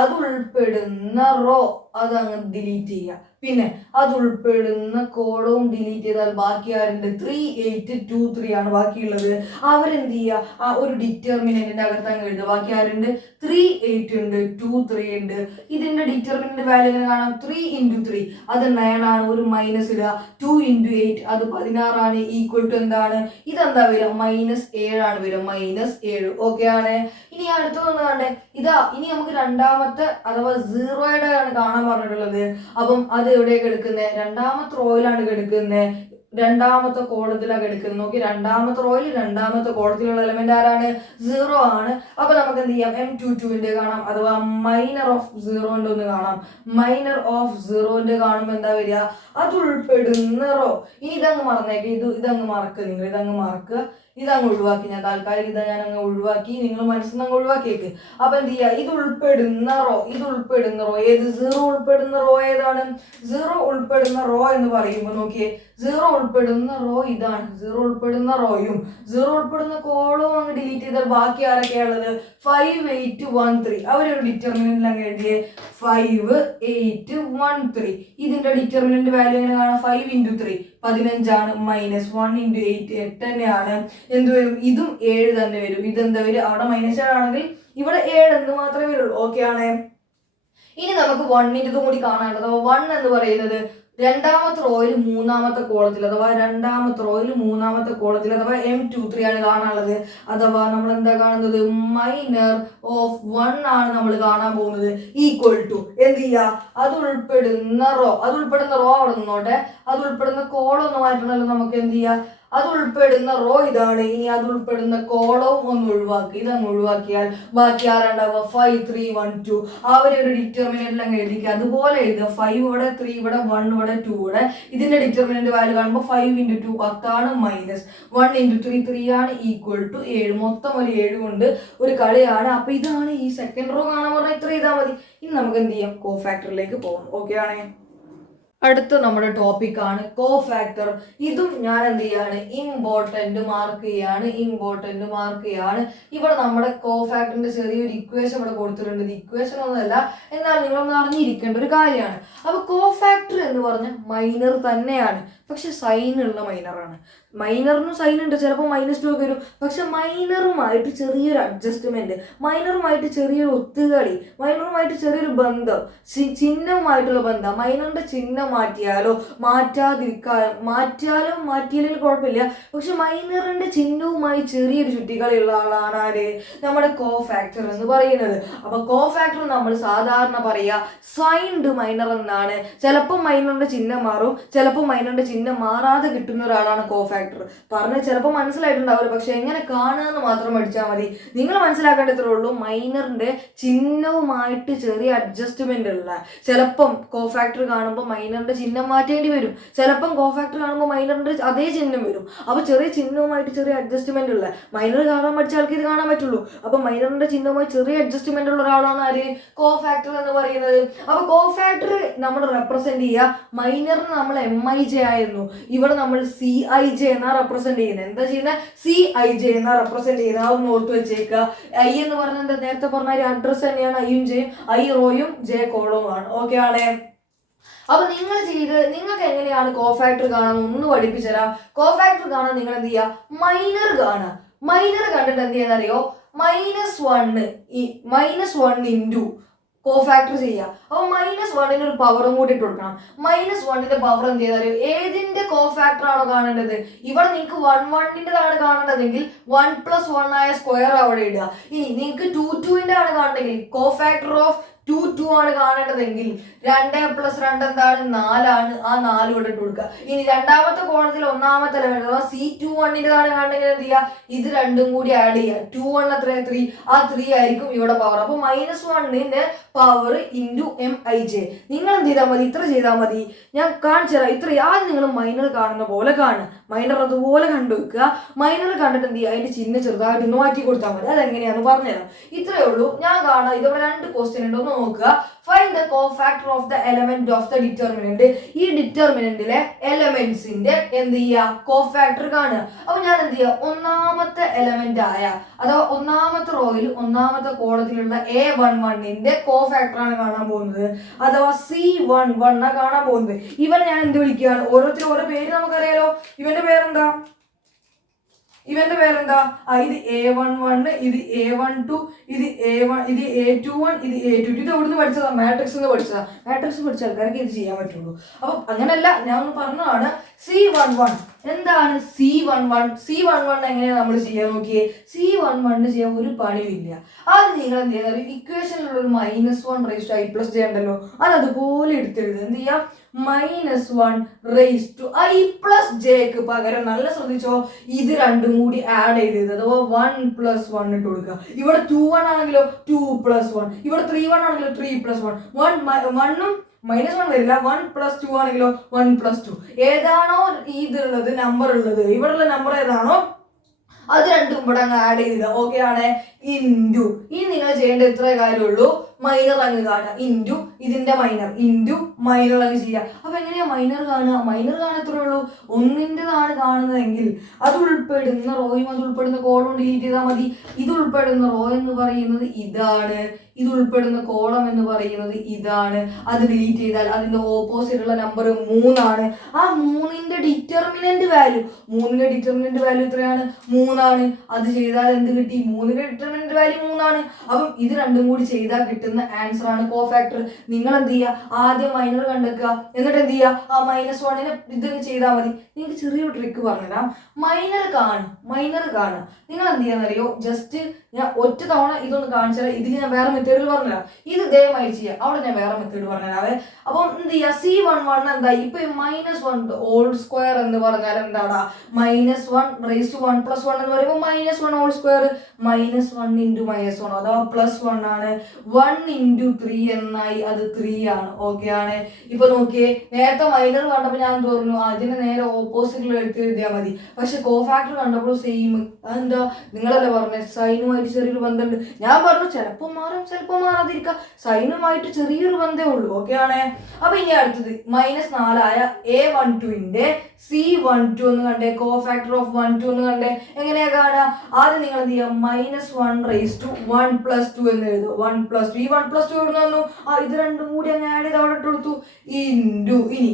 അത് ഉൾപ്പെടുന്ന റോ അതങ്ങ് ഡിലീറ്റ് ചെയ്യുക. പിന്നെ അത് ഉൾപ്പെടുന്ന കോളവും ഡിലീറ്റ് ചെയ്താൽ ബാക്കി ആരുണ്ട്, 3 8 2 3 ആണ് ബാക്കിയുള്ളത്. അവരെന്ത് ചെയ്യുക, ആ ഒരു ഡിറ്റർമിനന്റിന്റെ അകത്ത് അങ്ങ് എഴുതുക. ബാക്കി ആരുണ്ട്, 3 8 ഉണ്ട്, 2 3 ഉണ്ട്. ഇതിന്റെ ഡിറ്റർമിനന്റ് വാല്യൂ എങ്ങനെ കാണാം, 3 × 3 അത് 9 ആണ്, ഒരു മൈനസ് ഇടുക. 2 × 8 അത് 16 ആണ്, ഈക്വൽ ടു എന്താണ്, ഇതെന്താ വരിക, -7 ആണ് വരിക, -7. ഓക്കെ ആണ്. ഇനി അടുത്തൊന്ന് കണ്ടേ, ഇതാ ഇനി നമുക്ക് രണ്ടാമത്തെ അഥവാ 0യുടെ ആണ് കാണാൻ പറഞ്ഞിട്ടുള്ളത്. അപ്പം അത് എവിടെയൊക്കെ എടുക്കുന്നത്, രണ്ടാമത്തെ റോയിലാണ് എടുക്കുന്നത്, രണ്ടാമത്തെ കോളത്തിലാണ് എടുക്കുന്നത്. നോക്കി, രണ്ടാമത്തെ റോയിൽ രണ്ടാമത്തെ കോളത്തിലുള്ള എലമെന്റ് ആരാണ്, 0 ആണ്. അപ്പൊ നമുക്ക് എന്ത് ചെയ്യാം, M22ന്റെ കാണാം, അഥവാ മൈനർ ഓഫ് 0ന്റെ ഒന്ന് കാണാം. മൈനർ ഓഫ് 0ന്റെ കാണുമ്പോൾ എന്താ വരിക, അത് ഉൾപ്പെടുന്ന റോ. ഇനി ഇതങ്ങ് മറന്നേക്ക്, ഇതങ്ങ് മറക്കുക, നിങ്ങൾ ഇതങ്ങ് മറക്കുക, ഇതങ്ങ് ഒഴിവാക്കി. ഞാൻ താൽക്കാലിക ഞാൻ അങ്ങ് ഒഴിവാക്കി, നിങ്ങൾ മനസ്സിൽ നിന്ന് അങ്ങ് ഒഴിവാക്കിയേക്ക്. അപ്പൊ എന്ത് ചെയ്യുക, ഇത് ഉൾപ്പെടുന്ന റോ ഏത്, 0 ഉൾപ്പെടുന്ന റോ ഏതാണ്, 0 ഉൾപ്പെടുന്ന റോ എന്ന് പറയുമ്പോൾ നോക്കിയേ, 0 ഉൾപ്പെടുന്ന റോ ഇതാണ്. 0 ഉൾപ്പെടുന്ന റോയും 0 ഉൾപ്പെടുന്ന കോളവും അങ്ങ് ഡിലീറ്റ് ചെയ്താൽ ബാക്കി ആരൊക്കെയാണുള്ളത്, 5 8 1 3. അവരൊരു ഡിറ്റർമിനന്റിൽ അങ്ങ് എഴുതിയേ, 5 8 1 3. ഇതിന്റെ ഡിറ്റർമിനന്റ് വാല്യൂ എങ്ങനെ കാണാം, 5 × 3 15 ആണ്, -1 × 8 8 തന്നെയാണ്. എന്ത് വരും, ഇതും 7 തന്നെ വരും. ഇതെന്താ വരും, അവിടെ -7 ആണെങ്കിൽ ഇവിടെ 7 എന്ന് മാത്രമേ വരുള്ളൂ. ഓക്കെ ആണ്. ഇനി നമുക്ക് 1ന്റെ കൂടി കാണാനുള്ളത്. 1 എന്ന് പറയുന്നത് രണ്ടാമത്തെ റോയിൽ മൂന്നാമത്തെ കോളത്തിൽ അഥവാ അഥവാ M23 ആണ് കാണാനുള്ളത്. അഥവാ നമ്മൾ എന്താ കാണുന്നത്, മൈനർ ഓഫ് 1 ആണ് നമ്മൾ കാണാൻ പോകുന്നത്. ഈക്വൽ ടു എന്ത് ചെയ്യുക, അത് ഉൾപ്പെടുന്ന റോ അവിടെ നിന്നോട്ടെ, അത് ഉൾപ്പെടുന്ന കോളം ഒന്ന് മാറ്റണമല്ലോ. നമുക്ക് എന്ത് ചെയ്യാം, അത് ഉൾപ്പെടുന്ന റോ ഇതാണ്. ഇനി അത് ഉൾപ്പെടുന്ന കോളവും ഒന്ന് ഒഴിവാക്കി, ഇതങ്ങ് ഒഴിവാക്കിയാൽ ബാക്കി ആരാണ്ടാവുക, 5 3 1 2. അവരെ ഒരു ഡിറ്റർമിനന്റിൽ അങ്ങ് എഴുതിക്കുക. അതുപോലെ എഴുതുക, 5 ഇവിടെ, 3 ഇവിടെ, 1 ഇവിടെ, 2 ഇവിടെ. ഇതിന്റെ ഡിറ്റർമിനന്റ് വാല്യൂ കാണുമ്പോൾ 5 × 2 10 ആണ്, മൈനസ് 1 × 3 3 ആണ്, ഈക്വൽ ടു 7. മൊത്തം ഒരു 7 കൊണ്ട് ഒരു കളിയാണ്. അപ്പൊ ഇതാണ് ഈ സെക്കൻഡ് റോ കാണാൻ പറഞ്ഞാൽ ഇത്ര ചെയ്താൽ മതി. ഇനി നമുക്ക് എന്ത് ചെയ്യാം, കോഫാക്ടറിലേക്ക് പോകാം. ഓക്കെ ആണേ. അടുത്ത നമ്മുടെ ടോപ്പിക് ആണ് കോഫാക്ടർ. ഇതും ഞാൻ എന്ത് ചെയ്യാണ്, ഇമ്പോർട്ടന്റ് മാർക്ക് ചെയ്യാണ്. ഇവിടെ നമ്മുടെ കോഫാക്ടറിന്റെ ചെറിയൊരു ഇക്വേഷൻ ഇവിടെ കൊടുത്തിട്ടുണ്ട്. ഇത് ഇക്വേഷൻ ഒന്നുമല്ല, എന്നാൽ നിങ്ങളൊന്ന് അറിഞ്ഞിരിക്കേണ്ട ഒരു കാര്യമാണ്. അപ്പൊ കോഫാക്ടർ എന്ന് പറഞ്ഞ മൈനർ തന്നെയാണ്, പക്ഷെ സൈൻ ഉള്ള മൈനറാണ്. മൈനറിനും സൈൻ ഉണ്ട്, ചിലപ്പോൾ -2 ഒക്കെ വരും. പക്ഷെ മൈനറുമായിട്ട് ചെറിയൊരു അഡ്ജസ്റ്റ്മെന്റ്, മൈനറുമായിട്ട് ചെറിയൊരു ഒത്തുകളി, മൈനറുമായിട്ട് ചെറിയൊരു ബന്ധം, ചിഹ്നവുമായിട്ടുള്ള ബന്ധം. മൈനറിന്റെ ചിഹ്നം മാറ്റിയാലോ മാറ്റിയില്ലെങ്കിൽ കുഴപ്പമില്ല. പക്ഷെ മൈനറിന്റെ ചിഹ്നവുമായി ചെറിയൊരു ചുറ്റിക്കളിയുള്ള ആളാണ് ആര്, നമ്മുടെ കോഫാക്ടർ എന്ന് പറയുന്നത്. അപ്പൊ കോഫാക്ടർ നമ്മൾ സാധാരണ പറയുക സൈൻഡ് മൈനർ എന്നാണ്. ചിലപ്പോൾ മൈനറിന്റെ ചിഹ്നം മാറും, ചിലപ്പോൾ മൈനറിന്റെ ചിഹ്നം മാറാതെ കിട്ടുന്ന ഒരാളാണ് കോഫാക്ടർ. പറഞ്ഞ ചിലപ്പോൾ മനസ്സിലായിട്ടുണ്ടാവില്ല, പക്ഷെ എങ്ങനെ കാണുക എന്ന് മാത്രം പഠിച്ചാൽ മതി. നിങ്ങൾ മനസ്സിലാക്കേണ്ടത്രേ ഉള്ളൂ, മൈനറിന്റെ ചിഹ്നവുമായിട്ട് ചെറിയ അഡ്ജസ്റ്റ്മെന്റ് ഉള്ള. ചിലപ്പം കോഫാക്ടർ കാണുമ്പോൾ മൈനറിന്റെ ചിഹ്നം മാറ്റേണ്ടി വരും, ചിലപ്പം കോഫാക്ടർ കാണുമ്പോൾ മൈനറിന്റെ അതേ ചിഹ്നം വരും. അപ്പൊ ചെറിയ ചിഹ്നവുമായിട്ട് ചെറിയ അഡ്ജസ്റ്റ്മെന്റ് ഉള്ള മൈനർ കാണാൻ പഠിച്ച ആൾക്ക് ഇത് കാണാൻ പറ്റുള്ളൂ. അപ്പൊ മൈനറിന്റെ ചിഹ്നവുമായി ചെറിയ അഡ്ജസ്റ്റ്മെന്റ് ഉള്ള ഒരാളാണ് ആര്, കോഫാക്ടർ എന്ന് പറയുന്നത്. അപ്പൊ കോഫാക്ടർ നമ്മൾ റെപ്രസെന്റ് ചെയ്യുക, മൈനറിന് നമ്മൾ MIJ ആയിരുന്നു, ഇവിടെ നമ്മൾ CIJ എന്നാ റെപ്രസെന്റ് ചെയ്യുന്നത്. എന്താ ചെയ്യുന്നത്, CIJ എന്നാ റെപ്രസെന്റ് ചെയ്യുന്നത്. അതൊന്ന് ഓർത്ത് വെച്ചേക്കുക. I എന്ന് പറഞ്ഞാൽ എന്താ, നേരത്തെ പറഞ്ഞ ഒരു അഡ്രസ് തന്നെയാണ്. ഐയും ജെയും, I റോയും J കോളവും ആണ്. ഓക്കെ ആണേ. അപ്പൊ നിങ്ങൾക്ക് എങ്ങനെയാണ് കോഫാക്ടർ കാണാൻ ഒന്ന് പഠിപ്പിച്ചു തരാം. കോഫാക്ടർ കാണാൻ നിങ്ങൾ എന്ത് ചെയ്യുക, മൈനർ കാണുക. മൈനർ കണ്ടിട്ട് എന്ത് ചെയ്യാന്നറിയോ, -1 ഇൻറ്റു കോഫാക്ടർ ചെയ്യുക. അപ്പൊ -1 ഒരു പവറും കൂടി ഇട്ട് കൊടുക്കണം. -1 പവർ എന്ത് ചെയ്താലും ഏതിന്റെ കോഫാക്ടർ ആണോ കാണേണ്ടത്, ഇവിടെ നിങ്ങൾക്ക് 1 കാണേണ്ടതെങ്കിൽ 1 + 1 ആയ സ്ക്വയർ അവിടെ ഇടുക. ഇനി നിങ്ങൾക്ക് 2 ആണ് കാണേണ്ടതെങ്കിൽ കോഫാക്ടർ ഓഫ് 2 ആണ് കാണേണ്ടതെങ്കിൽ 2 + 2 എന്താണ്, 4 ആണ്. ആ 4 ഇവിടെ ഇട്ട് കൊടുക്കുക. ഇനി രണ്ടാമത്തെ കോളത്തിൽ ഒന്നാമത്തെ എലമെന്റ് അഥവാ C21 കാണുന്നെങ്കിൽ എന്ത് ചെയ്യുക, ഇത് രണ്ടും കൂടി ആഡ് ചെയ്യുക. 21 എത്ര, 3. ആ 3 ആയിരിക്കും ഇവിടെ പവർ. അപ്പൊ -1 പവർ ഇൻറ്റു MIJ. നിങ്ങൾ എന്ത് ചെയ്താൽ മതി, ഇത്ര ചെയ്താൽ മതി. ഞാൻ കാണിച്ചു തരാം. ഇത്ര ആദ്യം നിങ്ങൾ മൈനർ കാണുന്ന പോലെ കാണുക, മൈനർ അതുപോലെ കണ്ടുവെക്കുക. മൈനർ കണ്ടിട്ട് എന്ത് ചെയ്യുക, അതിന്റെ ചിഹ്നം ചെറുതായിട്ട് ഒന്ന് മാറ്റി കൊടുത്താൽ മതി. അതെങ്ങനെയാണെന്ന് പറഞ്ഞുതരാം. ഇത്രയേ ഉള്ളൂ. ഞാൻ കാണാം, ഇതവിടെ 2 ക്വസ്റ്റ്യൻ ഉണ്ട്, ഒന്ന് നോക്കുക. Find the cofactor of the element of the determinant. ഈ ഡിറ്റർമിനന്റിലെ എലമെന്റ്സിന്റെ എന്ത് ചെയ്യുക, കോഫാക്ടർ കാണുക. അപ്പൊ ഞാൻ എന്ത് ചെയ്യുക, ഒന്നാമത്തെ എലമെന്റ് ആയ അഥവാ ഒന്നാമത്തെ റോയിൽ ഒന്നാമത്തെ കോളത്തിലുള്ള A11 കോഫാക്ടർ ആണ് കാണാൻ പോകുന്നത്, അഥവാ C11 കാണാൻ പോകുന്നത്. ഇവനെ ഞാൻ എന്ത് വിളിക്കുകയാണ്, ഓരോരുത്തരും ഓരോ പേര് നമുക്കറിയാലോ. ഇവന്റെ പേരെന്താ, ഇത് A11, ഇത് A12, ഇത് A1, ഇത് A21, ഇത് A22. ഇത് എവിടുന്ന് പഠിച്ചതാ, മാട്രിക്സ് എന്ന് പഠിച്ചതാ. മാട്രിക്സ് പഠിച്ച ആൾക്കാർക്ക് ഇത് ചെയ്യാൻ പറ്റുള്ളൂ. അപ്പൊ അങ്ങനല്ല, ഞാൻ ഒന്ന് പറഞ്ഞതാണ്. C11 എന്താണ്, C11 എങ്ങനെയാണ് നമ്മൾ ചെയ്യാൻ നോക്കിയേ. C11 ചെയ്യാൻ ഒരു പണിയില്ല. അത് നിങ്ങൾ എന്ത് ചെയ്യുന്ന ഇക്വേഷനിലുള്ള ഒരു -1⁻I+J ഉണ്ടല്ലോ, അത് അതുപോലെ എടുത്തെഴുതുക. എന്ത് ചെയ്യാം, -1⁻I+J പകരം നല്ല ശ്രദ്ധിച്ചോ, ഇത് രണ്ടും കൂടി ആഡ് ചെയ്തത് അഥവാ 1 + 1 ഇട്ട് കൊടുക്കുക. ഇവിടെ 21 ആണെങ്കിലോ 2 + 1, ഇവിടെ 31 ആണെങ്കിലോ 3 + 1. 1ഉം -1 വരില്ല. 1 + 2 ആണെങ്കിലോ 1 + 2. ഏതാണോ ഇതുള്ളത്, നമ്പർ ഉള്ളത്, ഇവിടെയുള്ള നമ്പർ ഏതാണോ അത് രണ്ടും ഇവിടെ അങ്ങ് ആഡ് ചെയ്തില്ല. ഓക്കെ ആണ്. ഇൻറ്റു, ഇനി നിങ്ങൾ ചെയ്യേണ്ട ഇത്രേ കാര്യമുള്ളൂ, മൈനർ അങ്ങ് കാണുക. ഇൻറ്റു ഇതിന്റെ മൈനർ, ഇൻറ്റു മൈനർ അങ്ങ് ചെയ്യുക. അപ്പൊ എങ്ങനെയാ മൈനർ കാണുക, മൈനർ കാണത്രേ ഉള്ളൂ. ഒന്നിൻ്റെതാണ് കാണുന്നതെങ്കിൽ അത് ഉൾപ്പെടുന്ന റോയും അത് ഉൾപ്പെടുന്ന കോളും ഡിലീറ്റ് ചെയ്താൽ മതി. ഇത് ഉൾപ്പെടുന്ന റോ എന്ന് പറയുന്നത് ഇതാണ്, ഇത് ഉൾപ്പെടുന്ന കോളം എന്ന് പറയുന്നത് ഇതാണ്. അത് ഡിലീറ്റ് ചെയ്താൽ അതിന്റെ ഓപ്പോസിറ്റ് ഉള്ള നമ്പർ 3 ആണ്. ആ 3ന്റെ ഡിറ്റർമിനന്റ് വാല്യൂ എത്രയാണ്? 3 ആണ്. അത് ചെയ്താൽ എന്ത് കിട്ടി? 3ന്റെ ഡിറ്റർമിനന്റ് വാല്യൂ 3 ആണ്. അപ്പം ഇത് രണ്ടും കൂടി ചെയ്താൽ കിട്ടുന്ന ആൻസർ ആണ് കോഫാക്ടർ. നിങ്ങൾ എന്ത് ചെയ്യുക? ആദ്യം മൈനർ കണ്ടെത്തുക, എന്നിട്ട് എന്ത് ചെയ്യുക? ആ -1നെ ഇതൊന്ന് ചെയ്താൽ മതി. നിങ്ങൾക്ക് ചെറിയൊരു ട്രിക്ക് പറഞ്ഞുതരാം. മൈനർ കാണുക. നിങ്ങൾ എന്ത് ചെയ്യാന്നറിയോ? ജസ്റ്റ് ഞാൻ ഒറ്റ തവണ ഇതൊന്ന് കാണിച്ചാൽ ഇതിന് ഞാൻ വേറെ മെത്തേഡിൽ പറഞ്ഞുതരാം. ഇത് ദയമായി ചെയ്യുക. അവിടെ ഞാൻ വേറെ മെത്തേഡ് പറഞ്ഞുതരാവേ. അപ്പം എന്ത് ചെയ്യുക? C11 എന്താ? ഇപ്പൊ -1 ഹോൾ സ്ക്വയർ എന്ന് പറഞ്ഞാൽ എന്താടാ? -1 raised to 1 + 1 എന്ന് പറയുമ്പോൾ -1 ഹോൾ സ്ക്വയർ -1 × -1 അഥവാ +1 ആണ്. 1 × 3 എന്നായി, അത് 3 ആണ്. ഓക്കെ ആണ്. ഇപ്പൊ നോക്കിയേ, നേരത്തെ മൈനർ കണ്ടപ്പോൾ ഞാൻ പറഞ്ഞു അതിന് നേരെ ഓപ്പോസിറ്റിൽ എഴുതിയാൽ മതി. പക്ഷെ കോഫാക്ടർ കണ്ടപ്പോൾ സെയിം. അതെന്താ? നിങ്ങളല്ലേ പറഞ്ഞ സൈനുമായിട്ട് ചെറിയൊരു ബന്ധമുണ്ട്. ഞാൻ പറഞ്ഞു ചിലപ്പോൾ മാറും, ചിലപ്പോൾ മാറാതിരിക്കാം. സൈനുമായിട്ട് ചെറിയൊരു ബന്ധമേ ഉള്ളൂ. ഓക്കെ ആണേ. അപ്പൊ ഇനി അടുത്തത് -4 ആയ A12ന്റെ C12 എന്ന് കണ്ടേ, കോഫാക്ടർ ഓഫ് 12 എന്ന് കണ്ടേ. എങ്ങനെയാ കാണുക? ആദ്യം നിങ്ങൾ എന്ത് ചെയ്യുക? -1 raised to 1 + 2 എന്ന് എഴുതുക. 1 + 2. ഈ 1 + 2 എവിടെ വന്നു? ഇത് രണ്ടും കൂടി അങ്ങ് ആഡ് ചെയ്ത് അവിടെ ഇട്ട് കൊടുത്തു. ഇനി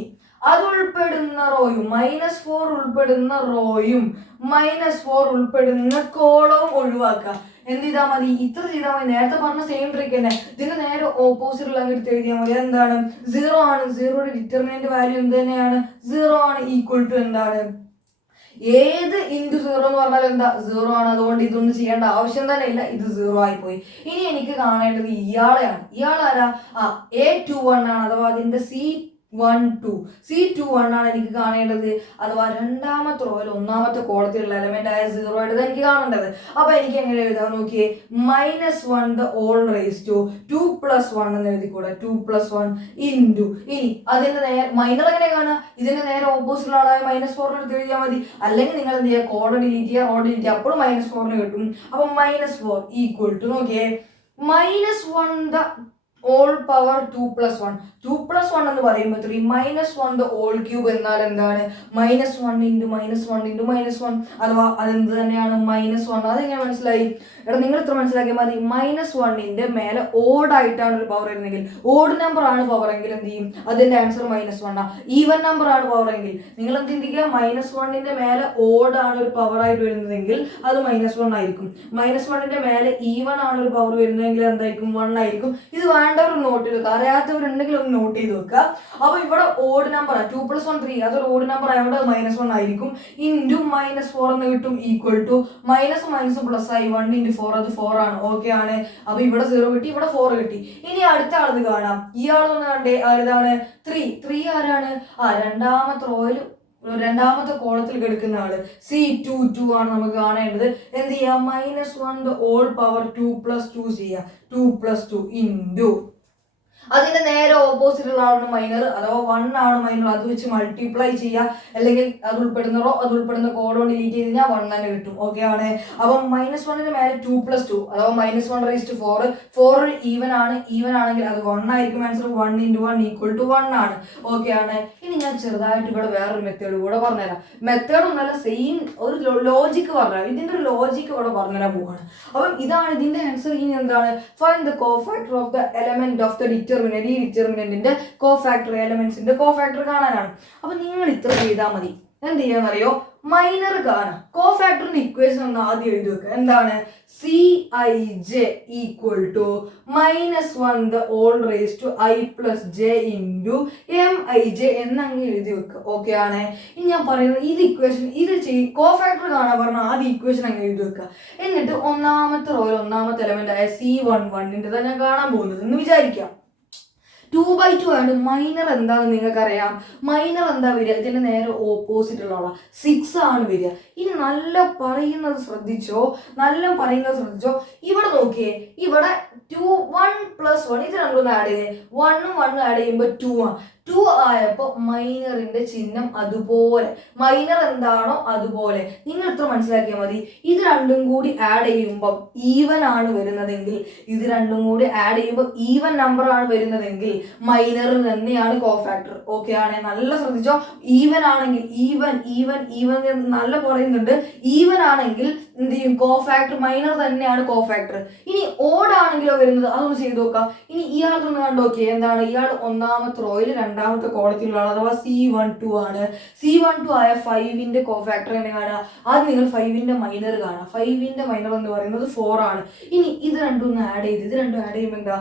അത് ഉൾപ്പെടുന്ന റോയും -4 ഉൾപ്പെടുന്ന റോയും -4 ഉൾപ്പെടുന്ന കോളവും ഒഴിവാക്കുക. എന്ത് ചെയ്താൽ മതി? ഇത്ര ചെയ്താൽ മതി. നേരത്തെ പറഞ്ഞ സെയിം ട്രിക്ക് തന്നെ. ഇതിന് നേരെ ഓപ്പോസിറ്റ് ഉള്ള അങ്ങ് എഴുതിയാൽ മതി. എന്താണ്? 0 ആണ്. 0യുടെ ഡിറ്റർമിനന്റ് വാല്യൂ എന്ത് തന്നെയാണ്? 0 ആണ്. ഈക്വൽ ടു എന്താണ്? ഏത് × 0 എന്ന് പറഞ്ഞാൽ എന്താ? 0 ആണ്. അതുകൊണ്ട് ഇതൊന്നും ചെയ്യേണ്ട ആവശ്യം തന്നെ ഇല്ല. ഇത് 0 ആയിപ്പോയി. ഇനി എനിക്ക് കാണേണ്ടത് ഇയാളെയാണ്. ഇയാളാരാ? A21 ആണ്. അഥവാ അതിന്റെ C21 ആണ് എനിക്ക് കാണേണ്ടത്. അഥവാ രണ്ടാമത്തെ റോയിൽ ഒന്നാമത്തെ കോളത്തിലുള്ള എലമെന്റ് ആയ 0 ആയിട്ട് എനിക്ക് കാണേണ്ടത്. അപ്പൊ എനിക്ക് എങ്ങനെ എഴുതാൻ നോക്കിയേ? -1 the whole raised to 2 + 1 എന്ന് എഴുതിക്കൂടെ? 2 + 1 × ഇനി അതിന്റെ നേരെ മൈനർ എങ്ങനെ കാണുക? ഇതിന്റെ നേരെ ഓപ്പോസിറ്റ് ആളായ -4 എടുത്ത് എഴുതിയാൽ മതി. അല്ലെങ്കിൽ നിങ്ങൾ എന്ത് ചെയ്യുക? കോഡ് ഡിലീറ്റ് ചെയ്യുക, റോ ഡിലീറ്റ് ചെയ്യുക. അപ്പോഴും -4 കിട്ടും. അപ്പൊ -4 ഈക്വൽ ടു നോക്കിയേ, -1 the whole power 2 + 1. 2 + 1 എന്ന് പറയുമ്പോൾ 3. -1 the whole cube എന്നാൽ എന്താണ്? -1 × -1 × -1 അഥവാ അതെന്ത് തന്നെയാണ്? -1. അതെങ്ങനെ മനസ്സിലായി? എടാ നിങ്ങൾ ഇത്ര മനസ്സിലാക്കിയാൽ മതി. -1ന്റെ മേലെ ഓഡ് ആയിട്ടാണ് ഒരു പവർ വരുന്നെങ്കിൽ, ഓഡ് നമ്പർ ആണ് പവർ എങ്കിൽ എന്ത് ചെയ്യും? അതിന്റെ ആൻസർ -1 ആണ്. ഈവൻ നമ്പർ ആണ് പവർ എങ്കിൽ നിങ്ങൾ എന്ത് ചിന്തിക്കുക? -1ന്റെ മേലെ ഓഡ് ആണ് ഒരു പവർ ആയിട്ട് വരുന്നതെങ്കിൽ അത് -1 ആയിരിക്കും. -1ന്റെ മേലെ ഈവൻ ആണ് ഒരു പവർ വരുന്നതെങ്കിൽ എന്തായിരിക്കും? 1 ആയിരിക്കും. ഇത് വേണ്ടവർ നോട്ട് ചെയ്ത് വെക്കുക, അറിയാത്തവരുണ്ടെങ്കിൽ ഒന്ന് നോട്ട് ചെയ്ത് വെക്കുക. അപ്പൊ ഇവിടെ ഓഡ് നമ്പർ 2 + 1 3, അതൊരു ഓഡ് നമ്പർ ആയതുകൊണ്ട് -1 ആയിരിക്കും. × -4 എന്ന് കിട്ടും. ഈക്വൽ ടു മൈനസ് പ്ലസ് ആയി 1 × 4, അത് 4 ആണ്. ഓക്കെ ആണ്. അപ്പൊ ഇവിടെ 0 കിട്ടി, ഇവിടെ 4 കിട്ടി. ഇനി അടുത്ത ആളത് കാണാം. ഇയാളൊന്ന് കണ്ടേ, ആരതാണ്? 3 ആരാണ്? രണ്ടാമത്തെ റോയിൽ രണ്ടാമത്തെ കോളത്തിൽ കിടക്കുന്ന ആള് C22 ആണ് നമുക്ക് കാണേണ്ടത്. എന്ത് ചെയ്യാം? -1 the whole power 2 + 2 ചെയ്യാം. 2 + 2 × അതിന്റെ നേരെ ഓപ്പോസിറ്റ് ഉള്ള ആളാണ് മൈനർ, അഥവാ 1 ആണ് മൈനർ. അത് വെച്ച് മൾട്ടിപ്ലൈ ചെയ്യുക, അല്ലെങ്കിൽ അത് ഉൾപ്പെടുന്ന റോ അത് ഉൾപ്പെടുന്ന കോഡ് ഡിലീറ്റ് ചെയ്ത് കഴിഞ്ഞാൽ 1 തന്നെ കിട്ടും. ഓക്കെ ആണ്. അപ്പം -1ന്റെ മേലെ 2 + 2 അഥവാ -1 raised to 4. 4 ഈവൻ ആണെങ്കിൽ അത് 1 ആയിരിക്കും. ആൻസർ 1 × 1 = 1 ആണ്. ഓക്കെ ആണ്. ഇനി ഞാൻ ചെറുതായിട്ട് ഇവിടെ വേറൊരു മെത്തേഡ് കൂടെ പറഞ്ഞുതരാം. മെത്തേഡ് ഒന്നല്ല, സെയിം ഒരു ലോജിക്ക് പറഞ്ഞുതരാം. ഇതിന്റെ ഒരു ലോജിക്ക് ഇവിടെ പറഞ്ഞുതരാൻ പോവാണ്. അപ്പം ഇതാണ് ഇതിന്റെ ആൻസർ. ഇനി എന്താണ്? Find the cofactor of the element of the determinant. ഈ ഡിറ്റർമിനന്റിന്റെ കോഫാക്ടർ, എലമെന്റ്സിന്റെ കോഫാക്ടർ കാണാനാണ്. അപ്പൊ നിങ്ങൾ ഇത്ര ചെയ്താൽ മതി. എന്ത് ചെയ്യാന്നറിയോ? മൈനർ കാണാം. കോഫാക്ടറിന്റെ ഇക്വേഷൻ ഒന്ന് ആദ്യം എഴുതി വെക്കുക. എന്താണ്? Cij equal to -1 the whole raised to I + j × Mij എന്നങ്ങ് എഴുതി വെക്കുക. ഓക്കെ ആണ്. ഇനി ഞാൻ പറയുന്നത് ഇത് ഇക്വേഷൻ ഇത് കോഫാക്ടർ കാണാൻ പറഞ്ഞാൽ ആദ്യം ഇക്വേഷൻ അങ്ങ് എഴുതി വെക്കുക. എന്നിട്ട് ഒന്നാമത്തെ റോയിൽ ഒന്നാമത്തെ എലമെന്റ് ആയ C11ന്റെ ഞാൻ കാണാൻ പോകുന്നത് എന്ന് വിചാരിക്കാം. 2/2 ആണ്. മൈനർ എന്താണെന്ന് നിങ്ങൾക്കറിയാം. മൈനർ എന്താ വരിക? ഇതിന്റെ നേരെ ഓപ്പോസിറ്റ് ഉള്ള ആളാ 6 ആണ് വരിക. ഇനി നല്ല പറയുന്നത് ശ്രദ്ധിച്ചോ. ഇവിടെ നോക്കിയേ, ഇവിടെ 1 + 1 ഇത് രണ്ടും ആഡ് ചെയ്തേ. 1 ആഡ് ചെയ്യുമ്പോൾ 2 ആണ്. 2 ആയപ്പോൾ മൈനറിന്റെ ചിഹ്നം അതുപോലെ, മൈനർ എന്താണോ അതുപോലെ. നിങ്ങൾ ഇത്ര മനസ്സിലാക്കിയാൽ മതി. ഇത് രണ്ടും കൂടി ആഡ് ചെയ്യുമ്പോൾ ഈവൻ ആണ് വരുന്നതെങ്കിൽ, ഇത് രണ്ടും കൂടി ആഡ് ചെയ്യുമ്പോൾ ഈവൻ നമ്പർ ആണ് വരുന്നതെങ്കിൽ മൈനർ തന്നെയാണ് കോഫാക്ടർ. ഓക്കെ ആണ്. നല്ല ശ്രദ്ധിച്ചോ. ഈവൻ ആണെങ്കിൽ ഈവൻ നല്ല പറയുന്നുണ്ട്. ഈവൻ ആണെങ്കിൽ എന്ത് ചെയ്യും? കോഫാക്ടർ മൈനർ തന്നെയാണ് കോഫാക്ടർ. ഇനി ഓഡ് ആണെങ്കിലോ വരുന്നത്, അതൊന്ന് ചെയ്ത് നോക്കാം. ഇനി ഇയാളൊന്ന് കണ്ടോക്കെ, എന്താണ് ഇയാൾ ഒന്നാമത്തെ റോയിൽ രണ്ടാമത്തെ കോളത്തിലുള്ള അഥവാ C12 ആണ്. C12 ആയ 5ന്റെ കോഫാക്ടർ തന്നെ കാണുക. ആദ്യം നിങ്ങൾ 5ന്റെ മൈനർ കാണുക. 5ന്റെ മൈനർ എന്ന് പറയുന്നത് 4 ആണ്. ഇനി ഇത് രണ്ടും ഒന്ന് ആഡ് ചെയ്ത്, ഇത് രണ്ടും ആഡ് ചെയ്യുമ്പോൾ എന്താ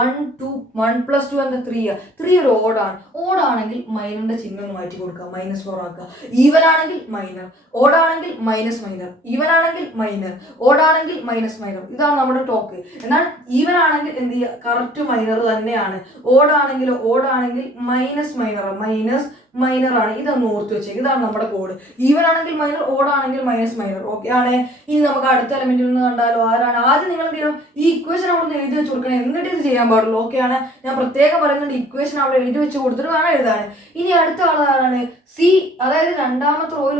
1 2 1 + 2 എന്താ 3 ഒരു ഓടാണ്. ഓടാണെങ്കിൽ മൈനറിന്റെ ചിഹ്നം ഒന്ന് മാറ്റി കൊടുക്കുക, -4 ആക്കുക. ഈവൻ ആണെങ്കിൽ മൈനർ, ഓടാണെങ്കിൽ മൈനസ് മൈനർ, ഈവൻ ആണെങ്കിൽ മൈനർ, ഓടാണെങ്കിൽ മൈനസ് മൈനർ. ഇതാണ് നമ്മുടെ ടോക്ക്. എന്നാൽ ഈവൻ ആണെങ്കിൽ എന്ത് ചെയ്യുക, കറക്റ്റ് മൈനർ തന്നെയാണ്. ഓടാണെങ്കിൽ മൈനസ് മൈനർ, മൈനർ ആണ്. ഇതൊന്ന് ഓർത്ത് വെച്ചേക്ക്, ഇതാണ് നമ്മുടെ കോഡ്. ഈവൻ ആണെങ്കിൽ മൈനർ, ഓടാണെങ്കിൽ മൈനസ് മൈനർ. ഓക്കെ ആണ്. ഇനി നമുക്ക് അടുത്ത എലമെന്റിൽ നിന്ന് കണ്ടാലോ. ആരാണ്? ആദ്യം നിങ്ങൾ എന്ത് ചെയ്യണം, ഈ ഇക്വേഷൻ അവിടെ നിന്ന് എഴുതി വെച്ച് കൊടുക്കണം, എന്നിട്ട് ഇത് ചെയ്യാൻ പാടുള്ളൂ. ഓക്കെ ആണ്. ഞാൻ പ്രത്യേകം പറയുന്നുണ്ട്, ഇക്വേഷൻ അവിടെ എഴുതി വെച്ച് കൊടുത്തിട്ട് വേണം എഴുതാൻ. ഇനി അടുത്ത ആൾ ആരാണ്? സി, അതായത് രണ്ടാമത്തെ റോയിൽ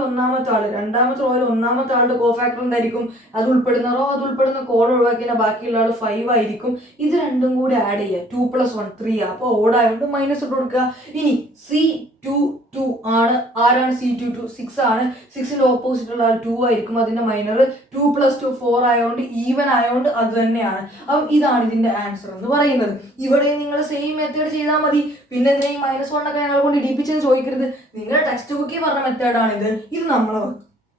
ഒന്നാമത്തെ ആളുടെ കോഫാക്ടർ എന്തായിരിക്കും? അത് ഉൾപ്പെടുന്ന കോഡ് ഒഴിവാക്കിയ ബാക്കിയുള്ള ആൾ 5 ആയിരിക്കും. ഇത് രണ്ടും കൂടി ആഡ് ചെയ്യുക, 2 + 1 3. അപ്പോൾ ഓടായതുകൊണ്ട് മൈനസ് ഇട്ട് കൊടുക്കുക. ഇനി C22 ആണ്. ആരാണ് C22? 6 ആണ്. 6ന്റെ ഓപ്പോസിറ്റ് ഉള്ള 2 ആയിരിക്കും, അതിന്റെ മൈനർ. 2 + 2 4 ആയതുകൊണ്ട് ഈവൻ ആയതുകൊണ്ട് അത് തന്നെയാണ്. അപ്പം ഇതാണ് ഇതിന്റെ ആൻസർ എന്ന് പറയുന്നത്. ഇവിടെ നിങ്ങൾ സെയിം മെത്തേഡ് ചെയ്താൽ മതി. പിന്നെ എന്തിനാ -1 ഒക്കെ ഞങ്ങളെ കൊണ്ട് ഇടിപ്പിച്ചെന്ന് ചോദിക്കരുത്. നിങ്ങളുടെ ടെക്സ്റ്റ് ബുക്കിൽ പറഞ്ഞ മെത്തേഡാണിത്. ഇത്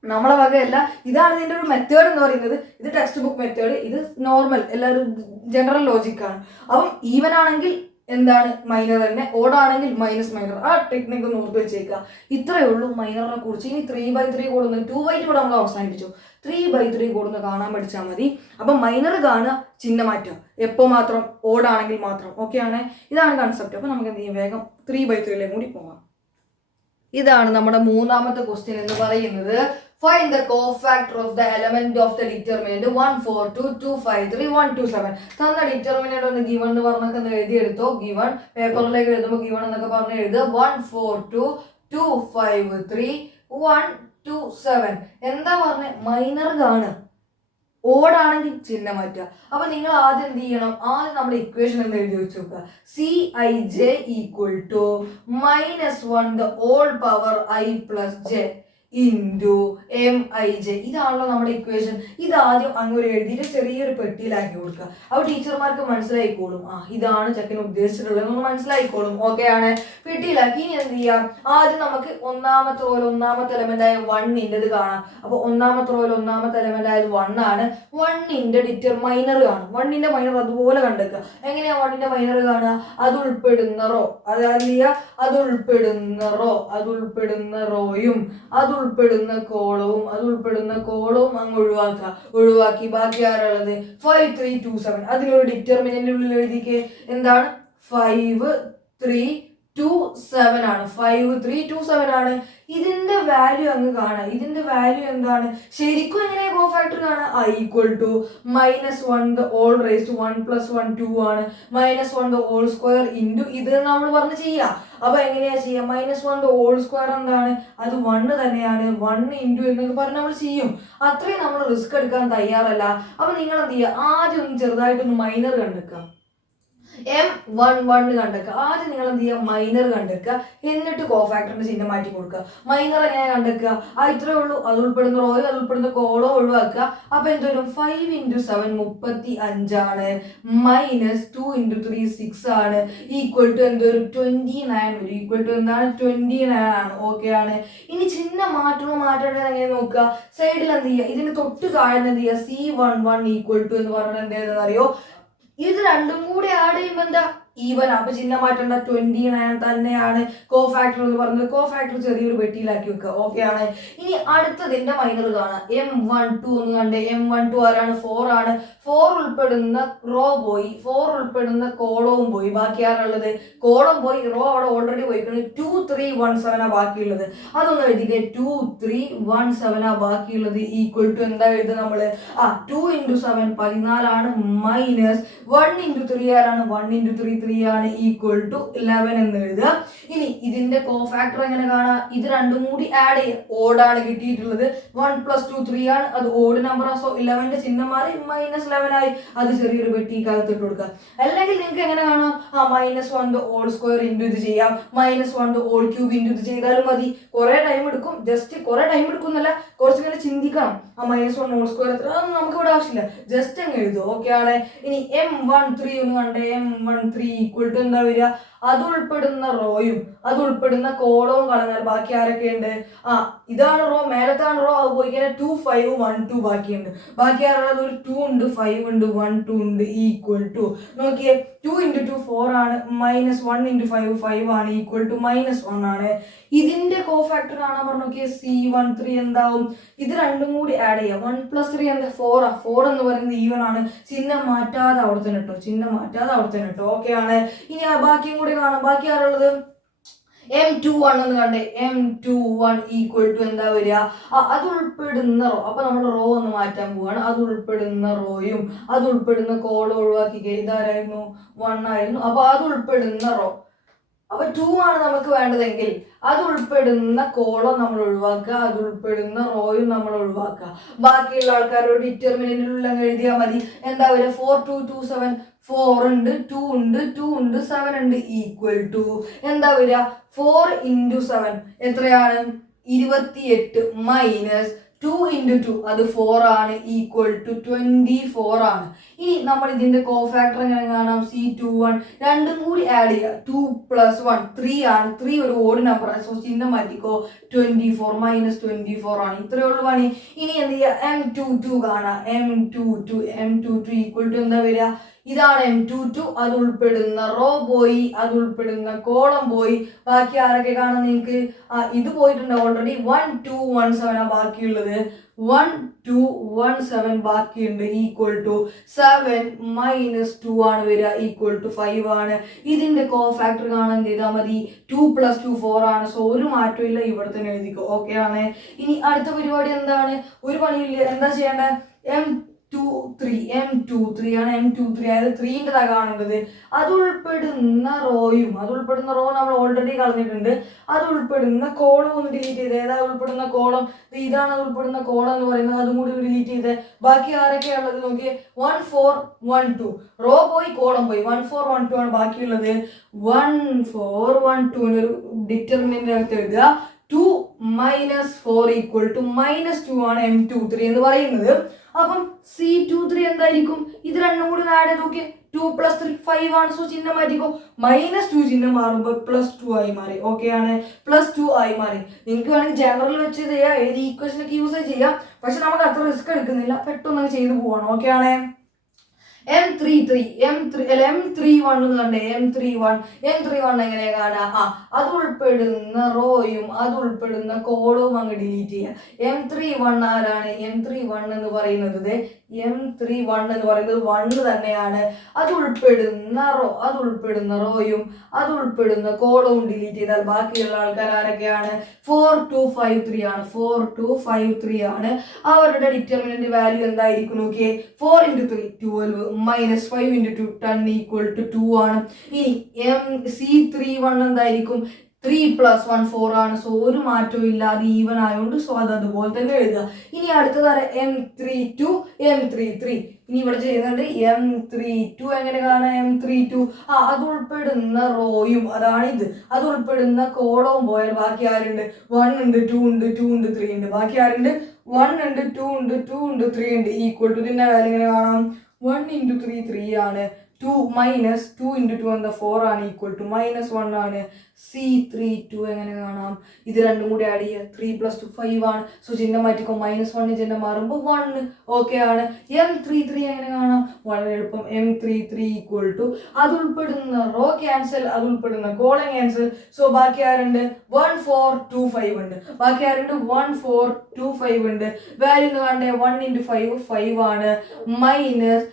നമ്മളെ വകയല്ല. ഇതാണ് ഇതിന്റെ ഒരു മെത്തേഡ് എന്ന് പറയുന്നത്. ഇത് ടെക്സ്റ്റ് ബുക്ക് മെത്തേഡ്, ഇത് നോർമൽ എല്ലാവരും ജനറൽ ലോജിക്കാണ്. അപ്പം ഈവൻ ആണെങ്കിൽ എന്താണ് മൈനർ തന്നെ, ഓടാണെങ്കിൽ മൈനസ് മൈനർ. ആ ടെക്നിക്ക് ഒന്ന് ഓർത്ത് വെച്ചേക്കുക. ഇത്രയേ ഉള്ളൂ മൈനറിനെ കുറിച്ച്. ഇനി 3/3 കൂടുന്ന 2/2 കൂടെ നമ്മൾ അവസാനിപ്പിച്ചു. 3/3 കൂടുന്ന കാണാൻ പഠിച്ചാൽ മതി. അപ്പം മൈനർ കാണുക, ചിഹ്നം മാറ്റുക. എപ്പോൾ മാത്രം? ഓടാണെങ്കിൽ മാത്രം. ഓക്കെ ആണ്. ഇതാണ് കൺസെപ്റ്റ്. അപ്പം നമുക്ക് എന്ത് ചെയ്യും, വേഗം 3/3 കൂടി പോകാം. ഇതാണ് നമ്മുടെ മൂന്നാമത്തെ ക്വസ്റ്റ്യൻ എന്ന് പറയുന്നത്. Find the cofactor of the element of the determinant 1 4 2 2 5 3 1 2 7. തന്ന ഡിറ്റർമിനന്റ് ഒന്ന് ഗിവൺ എന്ന് പറഞ്ഞൊക്കെ എഴുതി എടുത്തോ. ഗിവൺ പേപ്പറിലേക്ക് എഴുതുമ്പോൾ ഗിവൺ എന്നൊക്കെ പറഞ്ഞ് എഴുതുക. 1 4 2 2 5 3 1 2 7. എന്താ പറഞ്ഞ? മൈനർ കാണുക. ഓടാണെങ്കിൽ ചിഹ്നം മാറ്റുക. അപ്പൊ നിങ്ങൾ ആദ്യം എന്ത് ചെയ്യണം, ആദ്യം നമ്മുടെ ഇക്വേഷൻ എന്ന് എഴുതി വെച്ച് നോക്കുക. Cij = -1 the whole power I + j into Mij. ഇതാണല്ലോ നമ്മുടെ ഇക്വേഷൻ. ഇതാദ്യം അങ്ങനെ എഴുതിയിട്ട് ചെറിയൊരു പെട്ടിയിലാക്കി കൊടുക്കുക. അപ്പോൾ ടീച്ചർമാർക്ക് മനസ്സിലായിക്കോളും, ഇതാണ് ചെക്കൻ ഉദ്ദേശിച്ചിട്ടുള്ളതെന്ന് മനസ്സിലായിക്കോളും. ഓക്കെ ആണ്. പെട്ടിയിലാക്കി. ഇനി എന്ത് ചെയ്യാം, ആദ്യം നമുക്ക് ഒന്നാമത്തെ എലമെന്റ് ആയ 1ന്റെ കാണാം. അപ്പോൾ ഒന്നാമത്തെ എലമെന്റ് ആയത് 1 ആണ്. 1ന്റെ മൈനർ കാണും. 1ന്റെ മൈനർ അതുപോലെ കണ്ടെക്കുക. എങ്ങനെയാ 1ന്റെ മൈനർ കാണുക? അത് ഉൾപ്പെടുന്ന റോയും ഉൾപ്പെടുന്ന കോളവും അങ്ങ് ഒഴിവാക്കി ബാക്കി ആരുള്ളത്? 5 3 2 7. അതിനൊരു ഡിറ്റർമിനന്റ് ഉള്ളിൽ എഴുതിക്കേ. എന്താണ്? 5 3 2 7 ആണ്. 5 3 2 7 ആണ്. ഇതിന്റെ വാല്യൂ അങ്ങ് കാണാം. ഇതിന്റെ വാല്യൂ എന്താണ്? ശരിക്കും എങ്ങനെയാ കോഫാക്ടർ കാണാം? = -1 the whole raised to 1 + 1 2 ആണ്. -1 the whole square into ഇത് നമ്മൾ പറഞ്ഞ് ചെയ്യാം. അപ്പൊ എങ്ങനെയാ ചെയ്യാം? -1 the whole square എന്താണ്? അത് 1 തന്നെയാണ്. 1 into എന്നൊക്കെ പറഞ്ഞ് നമ്മൾ ചെയ്യും. അത്രയും നമ്മൾ റിസ്ക് എടുക്കാൻ തയ്യാറല്ല. അപ്പൊ നിങ്ങൾ എന്ത് ചെയ്യുക, ആദ്യം ഒന്ന് ചെറുതായിട്ടൊന്ന് മൈനർ കണ്ടെക്കുക. M11 കണ്ടെക്കുക. ആദ്യം നിങ്ങൾ എന്ത് ചെയ്യുക, മൈനർ കണ്ടെക്കുക. എന്നിട്ട് കോഫാക്ടറിന്റെ ചിഹ്നം മാറ്റി കൊടുക്കുക. മൈനർ എങ്ങനെ കണ്ടെക്കുക? ഇത്രയേ ഉള്ളൂ. അത് ഉൾപ്പെടുന്ന റോയും അത് ഉൾപ്പെടുന്ന കോളോ ഒഴിവാക്കുക. അപ്പൊ എന്തോരും? 5 × 7 35 ആണ്. -2 × 3 6 ആണ്. = എന്തോരും? 29 വരും. എന്താണ്? 29 ആണ്. ഓക്കെ ആണ്. ഇനി ചിഹ്നം മാറ്റേണ്ടത് എങ്ങനെ നോക്കുക? സൈഡിൽ എന്ത് ചെയ്യുക, ഇതിന് തൊട്ട് താഴെ എന്ത് ചെയ്യുക, C11 = എന്ന് പറഞ്ഞാൽ എന്താണെന്ന് അറിയോ? ഇത് രണ്ടും കൂടി ആഡ് ചെയ്യുമ്പോൾ എന്താ? ഈവൻ. അപ്പൊ ചിഹ്നം മാറ്റേണ്ട, 29 തന്നെയാണ് കോഫാക്ടർ എന്ന് പറയുന്നത്. കോഫാക്ടർ ചെറിയൊരു പെട്ടിയിലാക്കി വെക്കുക. ഓക്കെ ആണ്. ഇനി അടുത്തതിന്റെ മൈനർ കാണാം. M12 എന്ന് കണ്ടേ. M12 ആരാണ്? 4 ആണ്. 4 ഉൾപ്പെടുന്ന റോ പോയി, 4 ഉൾപ്പെടുന്ന കോളവും പോയി. ബാക്കി ആരുള്ളത്? കോളം പോയി, റോ അവിടെ ഓൾറെഡി പോയിക്കുന്നത്. 2 3 1 7 ബാക്കിയുള്ളത്. അതൊന്ന് എഴുതിക്കേ. 2 3 1 7 ബാക്കിയുള്ളത്. = എന്താ എഴുതുക നമ്മള്? 2 × 7 14 ആണ്. -1 × 3 ആരാണ്? 1 × 3 3 ആണ് ഈക്വൽ ടു 11 എന്ന് എഴുതുക. ഇനി ഇതിന്റെ കോഫാക്ടർ എങ്ങനെ കാണാം? ഇത് രണ്ടും കൂടി ആഡ് ചെയ്യുക. ഓടാണ് കിട്ടിയിട്ടുള്ളത്. 1 + 2 3 ആണ്. അത് ഓഡ് നമ്പർ. സോ 11ന്റെ ചിഹ്നം മാറി -11 ആയി. അത് ചെറിയൊരു പെട്ടിക്കകത്തിട്ട് കൊടുക്കുക. അല്ലെങ്കിൽ നിങ്ങൾക്ക് എങ്ങനെ കാണാം? -1 ഓൾ സ്ക്വയർ ഇൻറ്റു ഇത് ചെയ്യാം, -1 ഓൾ ക്യൂബ് ഇൻറ്റു ഇത് ചെയ്താലും മതി. കുറെ ടൈം എടുക്കും. ജസ്റ്റ് കുറെ ടൈം എടുക്കുന്നല്ല, കുറച്ചിങ്ങനെ ചിന്തിക്കണം. -1 ഓൾ സ്ക്വയർ എത്ര, അതൊന്നും നമുക്ക് ഇവിടെ ആവശ്യമില്ല. ജസ്റ്റ് അങ്ങ് എഴുതും. ഓക്കെ ആണ്. ഇനി M13 ഒന്ന് കണ്ടേ. M13 ഈക്വൽ ടു എന്താ വരിക? അത് ഉൾപ്പെടുന്ന റോയും അത് ഉൾപ്പെടുന്ന കോളവും കളഞ്ഞാൽ ബാക്കി ആരൊക്കെയുണ്ട്? ഇതാണ് റോ, മേലത്താണ് റോ. അത് പോയി കഴിഞ്ഞാൽ 2 5 1 2 ബാക്കിയുണ്ട്. ബാക്കി ആരുള്ളത്? ഒരു 2 ഉണ്ട്, 5 ഉണ്ട്, 1 2 ഉണ്ട്. ഈക്വൽ ടു നോക്കിയേ, 2 × 2 4 ആണ്, -1 × 5 5 ആണ്, ഈക്വൽ ടു -1 ആണ്. ഇതിന്റെ കോഫാക്ടർ കാണാൻ പറഞ്ഞു. നോക്കിയേ, C13 എന്താവും? ഇത് രണ്ടും കൂടി ആഡ് ചെയ്യാം. 1 + 3 എന്താ? 4 ആ. 4 എന്ന് പറയുന്നത് ഈവൻ ആണ്. ചിഹ്നം മാറ്റാതെ അവിടെ തന്നെ ഇട്ടോ. ചിഹ്നം മാറ്റാതെ അവിടെ തന്നെ ഇട്ടോ. ഓക്കെ ആണ്. ഇനി ആ ബാക്കിയും കൂടി കാണാം. ബാക്കി ആരുള്ളത്? M21 എന്ന് കണ്ടേ. M21 ഈക്വൽ ടു എന്താ വരിക? അത് ഉൾപ്പെടുന്ന റോ. അപ്പൊ നമ്മൾ റോ ഒന്ന് മാറ്റാൻ പോവാണ്. അത് ഉൾപ്പെടുന്ന റോയും അത് ഉൾപ്പെടുന്ന കോളം ഒഴിവാക്കി. ഇതാരായിരുന്നു? 1 ആയിരുന്നു. അപ്പൊ അത് ഉൾപ്പെടുന്ന റോ. അപ്പൊ 2 ആണ് നമുക്ക് വേണ്ടതെങ്കിൽ അത് ഉൾപ്പെടുന്ന കോളം നമ്മൾ ഒഴിവാക്കുക, അത് ഉൾപ്പെടുന്ന റോയും നമ്മൾ ഒഴിവാക്കുക. ബാക്കിയുള്ള ആൾക്കാരോട് ഡിറ്റർമിനന്റിലുള്ള എഴുതിയാൽ മതി. എന്താ വരിക? 4 2 2 7. 4 ഉണ്ട്, 2 ഉണ്ട്, 2 ഉണ്ട്, 7 ഉണ്ട്, ഈക്വൽ ടു എന്താ വരിക? 4 × 7 എത്രയാണ്? 28 മൈനസ് 2 × 2 അത് 4 ആണ്, ഈക്വൽ ടു 24 ആണ്. ഇനി നമ്മൾ ഇതിന്റെ കോഫാക്ടർ എങ്ങനെ കാണാം? C21 രണ്ടും കൂടി ആഡ് ചെയ്യുക. 2 + 1 3 ആണ്. 3 ഒരു ഓഡ് നമ്പർ ആണ്. സോ ചിഹ്നം മാറ്റിക്കോ. 24 -24 ആണ്. ഇത്രയേ ഉള്ളൂ പണി. ഇനി എന്ത് ചെയ്യുക? M22 കാണാം. M22 ഈക്വൽ ടു എന്താ വരിക? ഇതാണ് M22. അത് ഉൾപ്പെടുന്ന റോ പോയി, അത് ഉൾപ്പെടുന്ന കോളം പോയി. ബാക്കി ആരൊക്കെ കാണാം നിങ്ങൾക്ക്? ഇത് പോയിട്ടുണ്ട് ഓൾറെഡി. 1 2 1 7 ആ ബാക്കിയുള്ളത്. 1 2 1 7 ബാക്കിയുണ്ട്, ഈക്വൽ ടു 7 - 2 ആണ് വരിക, ഈക്വൽ ടു 5 ആണ്. ഇതിന്റെ കോഫാക്ടർ കാണാൻ ചെയ്താൽ മതി. 2 + 2 4 ആണ്. സോ ഒരു മാറ്റവും ഇല്ല, ഇവിടെ തന്നെ എഴുതിക്കോ. ഓക്കെ ആണ്. ഇനി അടുത്ത പരിപാടി എന്താണ്? ഒരു പണിയില്ല. എന്താ ചെയ്യേണ്ടത്? M23 ആണ്. M23 അതായത് 3ൻ്റെതാ കാണേണ്ടത്. അത് ഉൾപ്പെടുന്ന റോയും അത് ഉൾപ്പെടുന്ന റോ നമ്മൾ ഓൾറെഡി കളഞ്ഞിട്ടുണ്ട്. അത് ഉൾപ്പെടുന്ന കോളം ഒന്ന് ഡിലീറ്റ് ചെയ്ത്. ഏതാ ഉൾപ്പെടുന്ന കോളം? ഇതാണ് അത് ഉൾപ്പെടുന്ന കോളം എന്ന് പറയുന്നത്. അതും കൂടി ഡിലീറ്റ് ചെയ്ത്. ബാക്കി ആരൊക്കെയാണ് ഉള്ളത് നോക്കിയേ? 1 4 1 2. റോ പോയി, കോളം പോയി. 1 4 1 2 ആണ് ബാക്കിയുള്ളത്. 1 4 1 2 ഒരു ഡിറ്റർമിനന്റ് അകത്ത് എഴുതുക. 2 - 4 ഈക്വൽ ടു -2 ആണ് M23 എന്ന് പറയുന്നത്. അപ്പം C23 എന്തായിരിക്കും? ഇത് രണ്ടും കൂടി ആഡ് ചെയ്ത് നോക്കിയേ. 2 + 3 5 ആണ്. സോ ചിഹ്നം മാറ്റിക്കോ. -2 ചിഹ്നം മാറുമ്പോൾ +2 ആയി മാറി. ഓക്കെ ആണ്. +2 ആയി മാറി. നിങ്ങൾക്ക് വേണമെങ്കിൽ ജനറൽ വെച്ച് ചെയ്യാം, ഏത് ഈക്വേഷനൊക്കെ യൂസ് ചെയ്യാം. പക്ഷെ നമുക്ക് അത്ര റിസ്ക് എടുക്കുന്നില്ല, പെട്ടെന്ന് ചെയ്തു പോവാണ്. ഓക്കെ ആണ്. M31 കണ്ടേ. M31 എങ്ങനെ കാണാം? അത് ഉൾപ്പെടുന്ന റോയും അത് ഉൾപ്പെടുന്ന കോളവും അങ്ങ് ഡിലീറ്റ് ചെയ്യുക. M31 ആരാണ്? M31 എന്ന് പറയുന്നത് M31 എന്ന് പറയുന്നത് 1 തന്നെയാണ്. അത് ഉൾപ്പെടുന്ന റോയും അത് ഉൾപ്പെടുന്ന കോളവും ഡിലീറ്റ് ചെയ്താൽ ബാക്കിയുള്ള ആൾക്കാർ ആരൊക്കെയാണ്? 4 2 5 3 ആണ്. 4 2 5 3 ആണ്. അവരുടെ ഡിറ്റർമിനന്റ് വാല്യൂ എന്തായിരിക്കും നോക്കിയേ? 4 × 3 12 -5 × 2 10 ഈക്വൽ ടു 2 ആണ്. ഇനി C31 എന്തായിരിക്കും? 3 + 1 4 ആണ്. സോ ഒരു മാറ്റവും ഇല്ല, അത് ഈവൻ ആയതുകൊണ്ട്. സോ അത് അതുപോലെ തന്നെ എഴുതുക. ഇനി അടുത്തതാണ് M33. ഇനി ഇവിടെ ചെയ്യുന്നുണ്ട് M32 എങ്ങനെ കാണാം? M32 അത് ഉൾപ്പെടുന്ന റോയും അതാണ് ഇത്. അത് ഉൾപ്പെടുന്ന കോളവും പോയാൽ ബാക്കി ആരുണ്ട്? 1 ഉണ്ട്, 2 ഉണ്ട്, 2 ഉണ്ട്, 3 ഉണ്ട്. ബാക്കി ആരുണ്ട്? 1 ഉണ്ട്, 2 ഉണ്ട്, 2 ഉണ്ട്, 3 ഉണ്ട്, ഈക്വൽ ടു ഇതിന്റെ കാര്യം എങ്ങനെ കാണാം? 1 × 3 3 ആണ്. 2 - 2 × 2 എന്താ? 4 ആണ്, ഈക്വൽ ടു -1 ആണ്. C32 എങ്ങനെ കാണാം? ഇത് രണ്ടും കൂടി ആഡ് ചെയ്യുക. 3 + 2 5 ആണ്. സോ ചിഹ്നം മാറ്റിക്കോ. -1 ചിഹ്നം മാറുമ്പോൾ 1. ഓക്കെ ആണ്. M33 എങ്ങനെ കാണാം? വളരെ എളുപ്പം. M33 ഈക്വൽ ടു അത് ഉൾപ്പെടുന്ന റോ ക്യാൻസൽ, അത് ഉൾപ്പെടുന്ന കോളം ക്യാൻസൽ. സോ ബാക്കി ആരുണ്ട്? 1 4 2 5 ഉണ്ട്. ബാക്കി ആരുണ്ട്? 1 4 2 5 ഉണ്ട്. വാല്യൂ എന്ന് കണ്ടേ? 1 × 5 5 ആണ്. -2